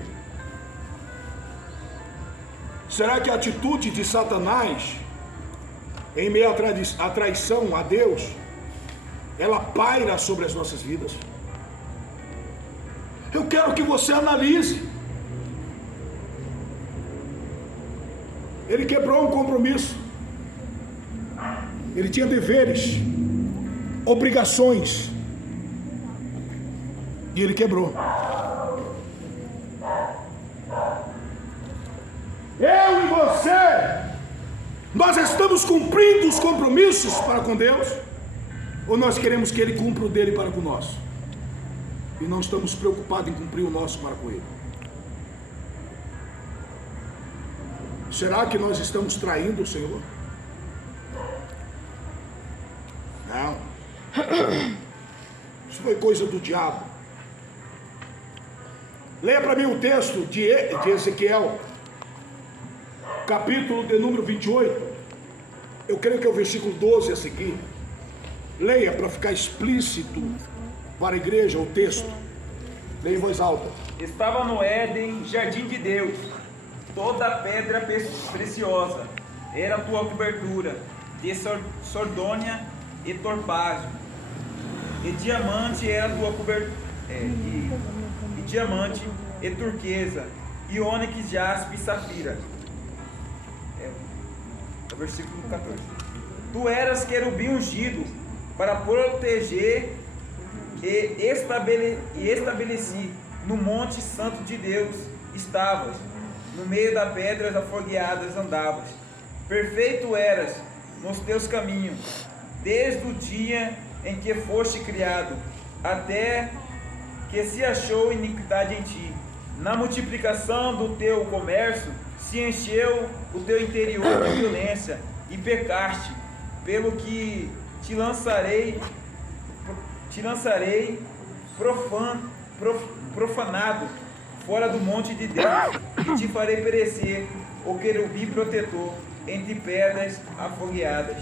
Será que a atitude de Satanás em meio à traição a Deus, ela paira sobre as nossas vidas? Eu quero que você analise. Ele quebrou um compromisso. Ele tinha deveres, obrigações, e ele quebrou. Eu e você, nós estamos cumprindo os compromissos para com Deus, ou nós queremos que Ele cumpra o dele para com nós, e não estamos preocupados em cumprir o nosso para com Ele? Será que nós estamos traindo o Senhor? Não. Isso foi coisa do diabo. Leia para mim o texto de Ezequiel, capítulo de número 28. Eu creio que é o versículo 12 a seguir. Leia para ficar explícito para a igreja o texto. Leia em voz alta. Estava no Éden, jardim de Deus. Toda pedra preciosa era a tua cobertura, de sordônia e topázio, e diamante era a tua cobertura, e diamante e turquesa, e ônix, jaspe e safira. É o versículo 14. Tu eras querubim ungido para proteger e estabeleci no monte santo de Deus estavas, no meio das pedras afogueadas andavas. Perfeito eras nos teus caminhos, desde o dia em que foste criado, até que se achou iniquidade em ti. Na multiplicação do teu comércio, se encheu o teu interior de violência, e pecaste, pelo que te lançarei profanado fora do monte de Deus, e te farei perecer o querubim protetor entre pedras afogueadas.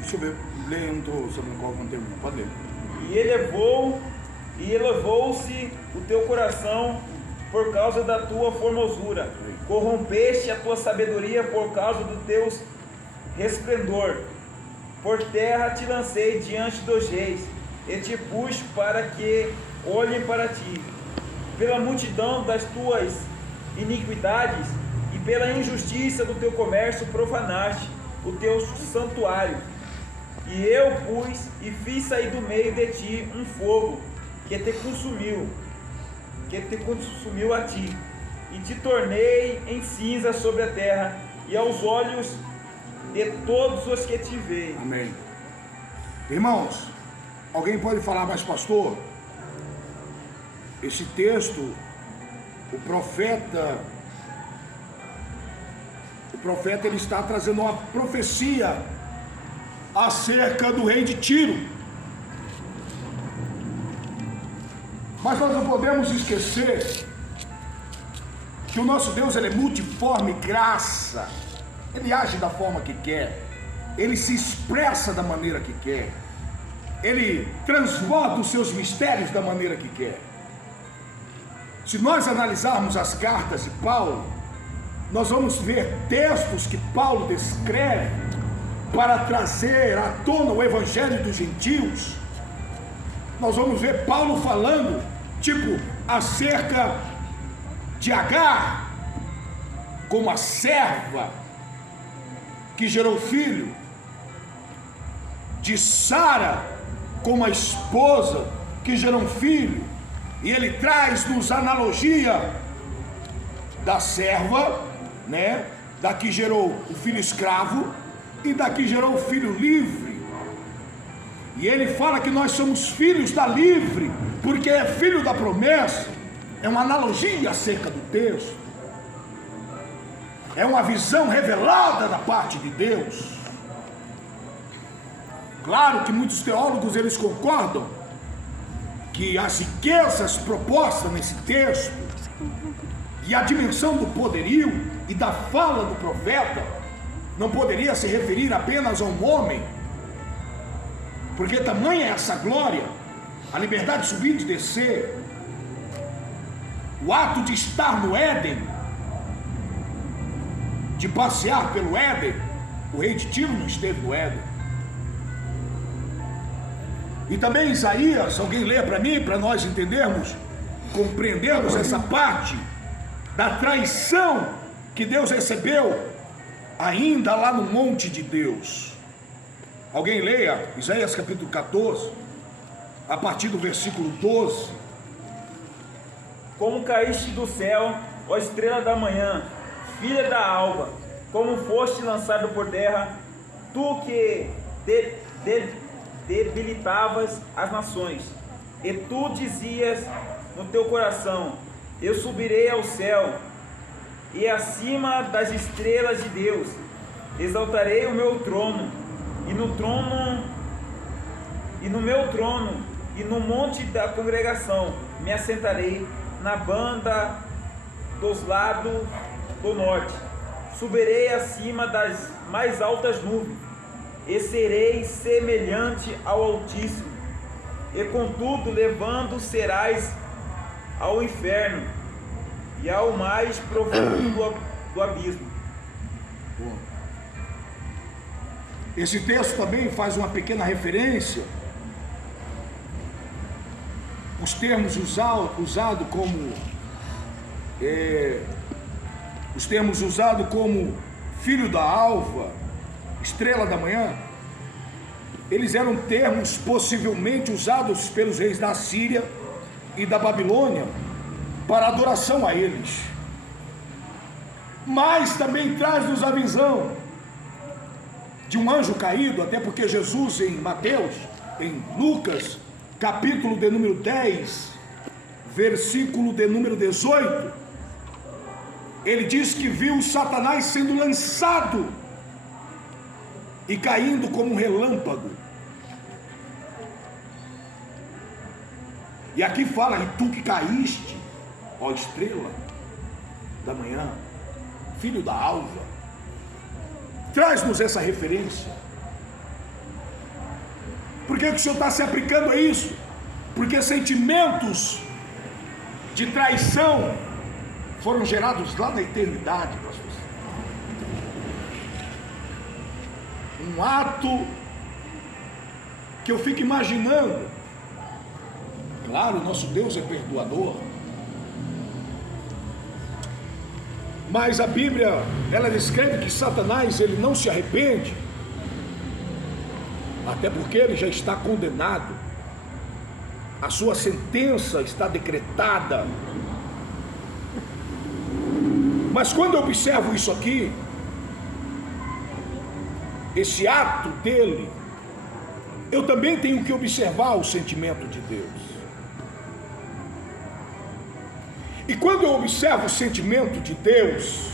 Deixa eu ver, leia, eu não estou sabendo qual é o termo, pode ler. E elevou-se o teu coração por causa da tua formosura, corrompeste a tua sabedoria por causa do teu resplendor. Por terra te lancei diante dos reis, e te pus para que olhem para ti. Pela multidão das tuas iniquidades e pela injustiça do teu comércio profanaste o teu santuário. E eu pus e fiz sair do meio de ti um fogo que te consumiu a ti, e te tornei em cinza sobre a terra, e aos olhos de todos os que te veem. Amém. Irmãos, alguém pode falar, mas pastor, esse texto, o profeta ele está trazendo uma profecia acerca do rei de Tiro. Mas nós não podemos esquecer que o nosso Deus, ele é multiforme graça. Ele age da forma que quer, ele se expressa da maneira que quer, ele transborda os seus mistérios da maneira que quer. Se nós analisarmos as cartas de Paulo, nós vamos ver textos que Paulo descreve para trazer à tona o evangelho dos gentios. Nós vamos ver Paulo falando, tipo, acerca de Agar, como a serva que gerou filho, de Sara, como a esposa que gerou um filho, e ele traz-nos analogia da serva, né, da que gerou o filho escravo e da que gerou o filho livre. E ele fala que nós somos filhos da livre, porque é filho da promessa. é uma analogia acerca do texto, é uma visão revelada da parte de Deus. Claro que muitos teólogos eles concordam que as riquezas propostas nesse texto e a dimensão do poderio e da fala do profeta não poderia se referir apenas a um homem, porque tamanha é essa glória, a liberdade de subir e de descer, o ato de estar no Éden, de passear pelo Éden. O rei de Tiro não esteve no Éden. E também Isaías, alguém lê para mim, para nós entendermos, compreendermos essa parte da traição que Deus recebeu ainda lá no monte de Deus. Alguém leia Isaías capítulo 14, a partir do versículo 12. Como caíste do céu, ó estrela da manhã, filha da alva, como foste lançado por terra, tu que debilitavas as nações, e tu dizias no teu coração: eu subirei ao céu, e acima das estrelas de Deus exaltarei o meu trono, e no meu trono, e no monte da congregação me assentarei na banda dos lados do norte. Subirei acima das mais altas nuvens, e serei semelhante ao Altíssimo, e contudo levando serás ao inferno e ao mais profundo do abismo. Esse texto também faz uma pequena referência, os termos usados como filho da alva, estrela da manhã, eles eram termos possivelmente usados pelos reis da Síria e da Babilônia para adoração a eles, mas também traz-nos a visão de um anjo caído, até porque Jesus em Mateus, em Lucas, capítulo de número 10, versículo de número 18, ele diz que viu Satanás sendo lançado e caindo como um relâmpago. E aqui fala: e tu que caíste, ó estrela da manhã, filho da alva. Traz-nos essa referência. Por que o Senhor está se aplicando a isso? Porque sentimentos de traição foram gerados lá na eternidade, pastor. Um ato que eu fico imaginando. Claro, nosso Deus é perdoador, mas a Bíblia, ela descreve que Satanás, ele não se arrepende, até porque ele já está condenado, a sua sentença está decretada. Mas quando eu observo isso aqui, esse ato dele, eu também tenho que observar o sentimento de Deus. E quando eu observo o sentimento de Deus,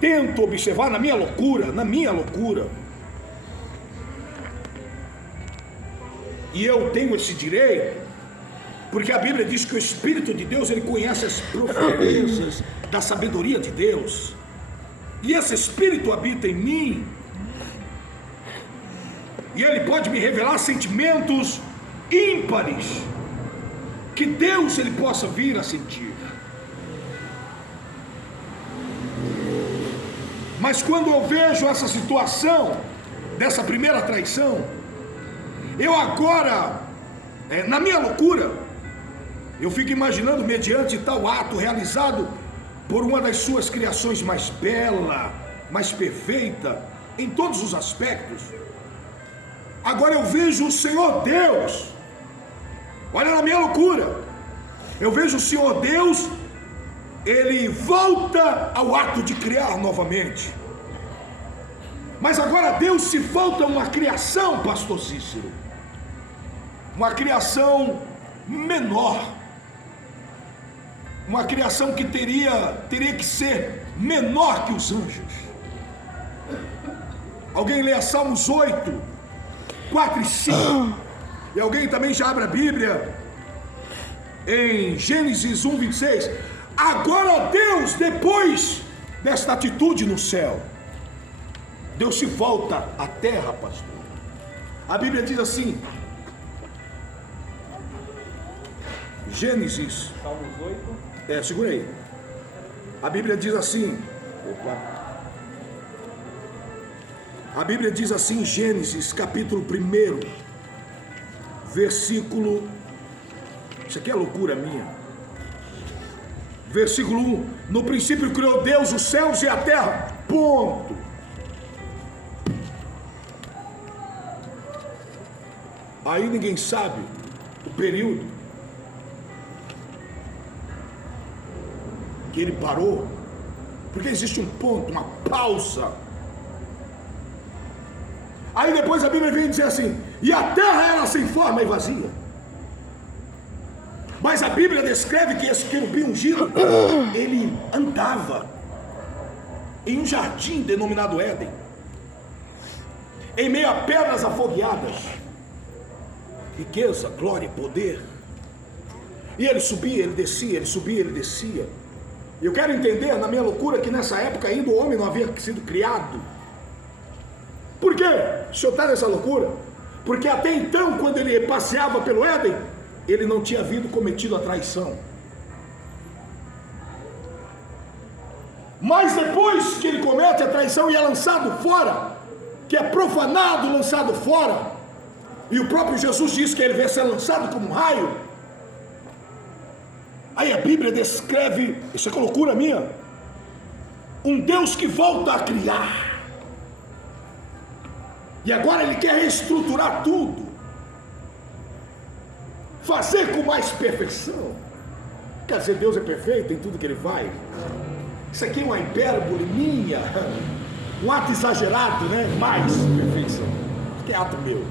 tento observar na minha loucura, e eu tenho esse direito, porque a Bíblia diz que o Espírito de Deus, ele conhece as profundezas da sabedoria de Deus, e esse Espírito habita em mim, e ele pode me revelar sentimentos ímpares, que Deus ele possa vir a sentir. Mas quando eu vejo essa situação, dessa primeira traição, eu agora, na minha loucura, eu fico imaginando, mediante tal ato realizado por uma das suas criações mais bela, mais perfeita, em todos os aspectos, agora eu vejo o Senhor Deus. Olha na minha loucura, eu vejo o Senhor Deus, ele volta ao ato de criar novamente. Mas agora Deus se volta a uma criação, pastor Cícero, uma criação menor, uma criação que teria que ser menor que os anjos. Alguém lê Salmos 8, 4 e 5. E alguém também já abre a Bíblia em Gênesis 1, 26. Agora Deus, depois desta atitude no céu, Deus se volta à terra, pastor. A Bíblia diz assim, Gênesis, Salmos 8. segura aí. A Bíblia diz assim, a Bíblia diz assim, Gênesis capítulo 1, versículo, isso aqui é loucura minha, versículo 1, no princípio criou Deus os céus e a terra, ponto. Aí ninguém sabe o período que ele parou, porque existe um ponto, uma pausa. Aí depois a Bíblia vem dizer assim, e a terra era sem forma e vazia. Mas a Bíblia descreve que esse querubim ungido, ele andava em um jardim denominado Éden, em meio a pedras afogueadas, riqueza, glória, poder. E ele subia, ele descia, ele subia, ele descia. Eu quero entender, na minha loucura, que nessa época ainda o homem não havia sido criado. Por quê? O senhor está nessa loucura? Porque até então, quando ele passeava pelo Éden, ele não tinha havido cometido a traição. Mas depois que ele comete a traição e é lançado fora, que é profanado, lançado fora, e o próprio Jesus diz que ele vai ser lançado como um raio. Aí a Bíblia descreve, isso é que loucura minha, um Deus que volta a criar. E agora ele quer reestruturar tudo, fazer com mais perfeição. Quer dizer, Deus é perfeito em tudo que ele faz. Isso aqui é uma hipérbole minha, um ato exagerado, né? Mais perfeição. Isso aqui é ato meu.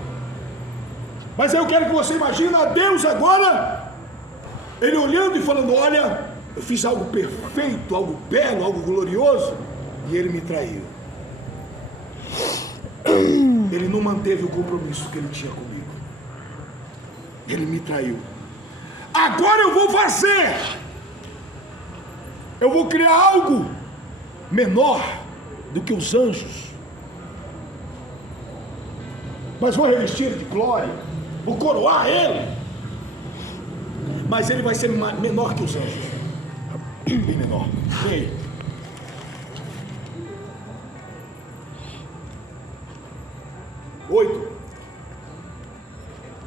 Mas aí eu quero que você imagine a Deus agora, ele olhando e falando, olha, eu fiz algo perfeito, algo belo, algo glorioso, e ele me traiu. Ele não manteve o compromisso que ele tinha comigo. Ele me traiu. Agora eu vou fazer. Eu vou criar algo menor do que os anjos. Mas vou revestir ele de glória. Vou coroar ele. Mas ele vai ser menor que os anjos. Bem menor. Vem aí.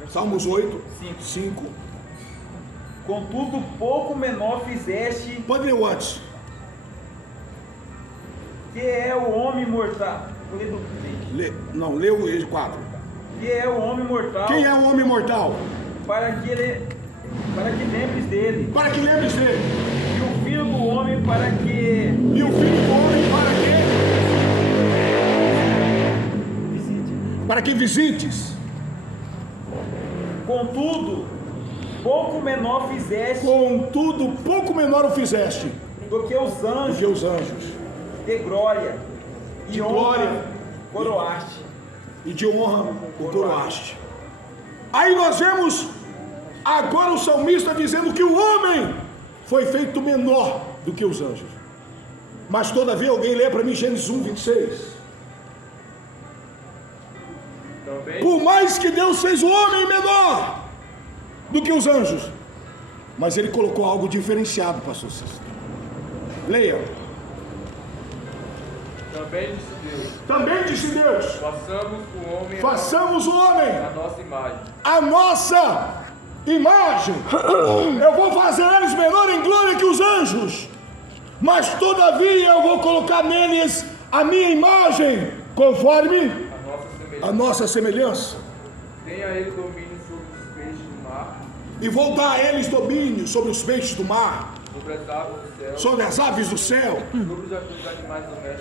Salmos 8, 5. Contudo, pouco menor fizeste. Pode ler o antes. Que é o homem mortal. Lê o 4. Que é o homem mortal. Quem é o homem mortal? Para que lembres dele. Para que lembres dele. E o filho do homem para que. E o filho do homem para que? Visite. Para que visites. Contudo, pouco menor fizeste. Contudo, pouco menor o fizeste do que os anjos. Do que os anjos. De glória. E de honra, glória. Coroaste. E de honra o coroaste. Aí nós vemos agora o salmista dizendo que o homem foi feito menor do que os anjos. Mas todavia alguém lê para mim Gênesis 1, 26. Por mais que Deus fez o homem menor do que os anjos, mas ele colocou algo diferenciado, pastor Cícero. Leia. Também disse Deus. Façamos o homem. A nossa imagem. Eu vou fazer eles menor em glória que os anjos, mas todavia eu vou colocar neles a minha imagem, conforme a nossa semelhança. Tenha ele domínio sobre os peixes do mar. E vou dar a eles domínio sobre os peixes do mar. Sobre as aves do céu. Sobre as aves do céu.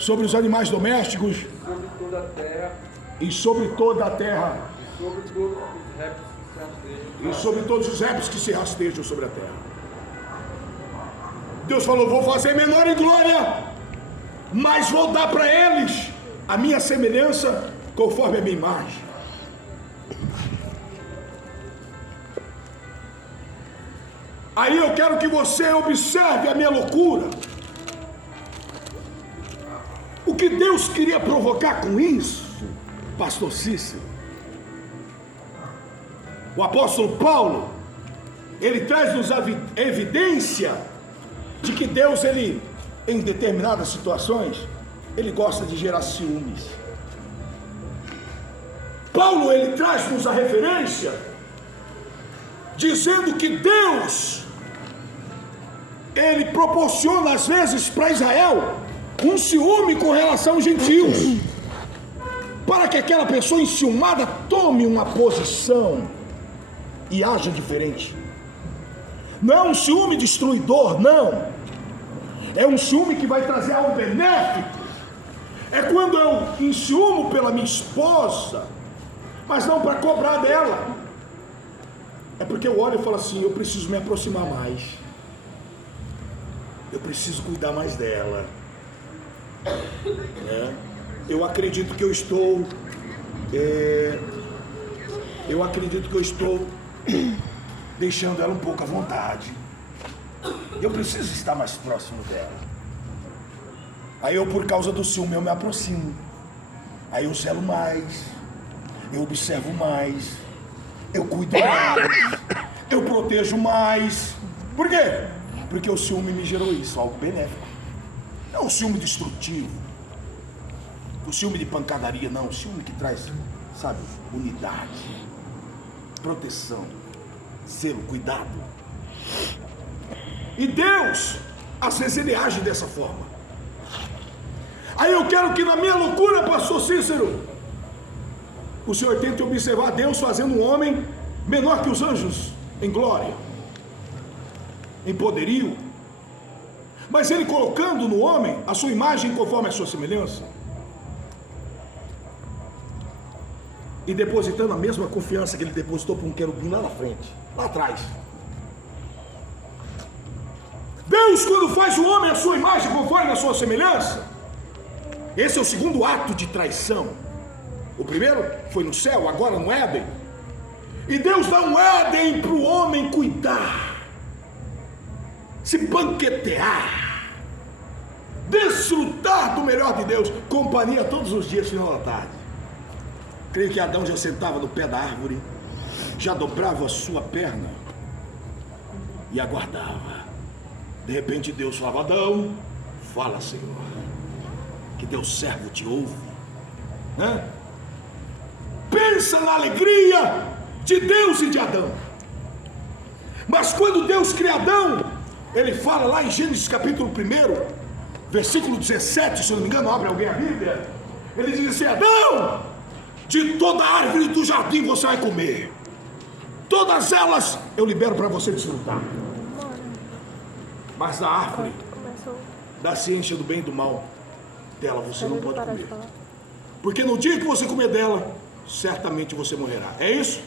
Sobre os animais domésticos. Sobre toda a terra. E sobre toda a terra. E sobre todos os répteis que se rastejam. E sobre todos os répteis que se rastejam sobre a terra. Deus falou: vou fazer menor em glória, mas vou dar para eles a minha semelhança conforme a minha imagem. Aí eu quero que você observe a minha loucura. O que Deus queria provocar com isso, pastor Cícero? O apóstolo Paulo, ele traz-nos a evidência de que Deus, ele, em determinadas situações, ele gosta de gerar ciúmes. Paulo, ele traz-nos a referência, dizendo que Deus, ele proporciona às vezes para Israel um ciúme com relação aos gentios, para que aquela pessoa enciumada tome uma posição e haja diferente. Não é um ciúme destruidor, não. É um ciúme que vai trazer algo benéfico. É quando eu enciumo pela minha esposa, mas não para cobrar dela. É porque eu olho e falo assim: eu preciso me aproximar mais, eu preciso cuidar mais dela. Eu acredito que eu estou deixando ela um pouco à vontade. Eu preciso estar mais próximo dela. Aí eu, por causa do ciúme, eu me aproximo. Aí eu zelo mais, eu observo mais, eu cuido mais, eu protejo mais. Por quê? Porque o ciúme me gerou isso, algo benéfico. Não um ciúme destrutivo, o ciúme de pancadaria, não. O ciúme que traz, sabe, unidade, proteção, zelo, cuidado. E Deus, às vezes, ele age dessa forma. Aí eu quero que na minha loucura, pastor Cícero, o senhor tente observar Deus fazendo um homem menor que os anjos em glória, em poderio, mas ele colocando no homem a sua imagem conforme a sua semelhança, e depositando a mesma confiança que ele depositou para um querubim lá na frente, lá atrás. Deus, quando faz o homem a sua imagem conforme a sua semelhança, esse é o segundo ato de traição. O primeiro foi no céu, agora no Éden. E Deus dá um Éden para o homem cuidar, se banquetear, desfrutar do melhor de Deus, companhia todos os dias, final da tarde. Creio que Adão já sentava no pé da árvore, já dobrava a sua perna e aguardava. De repente Deus falava: Adão, fala, Senhor, que teu servo te ouve. Pensa na alegria de Deus e de Adão. Mas quando Deus cria Adão, ele fala lá em Gênesis capítulo 1, versículo 17, se eu não me engano, abre alguém a Bíblia. Ele diz assim: Adão, de toda árvore do jardim você vai comer, todas elas eu libero para você desfrutar, mas da árvore da ciência do bem e do mal, dela você não pode comer, porque no dia que você comer dela, certamente você morrerá. É isso?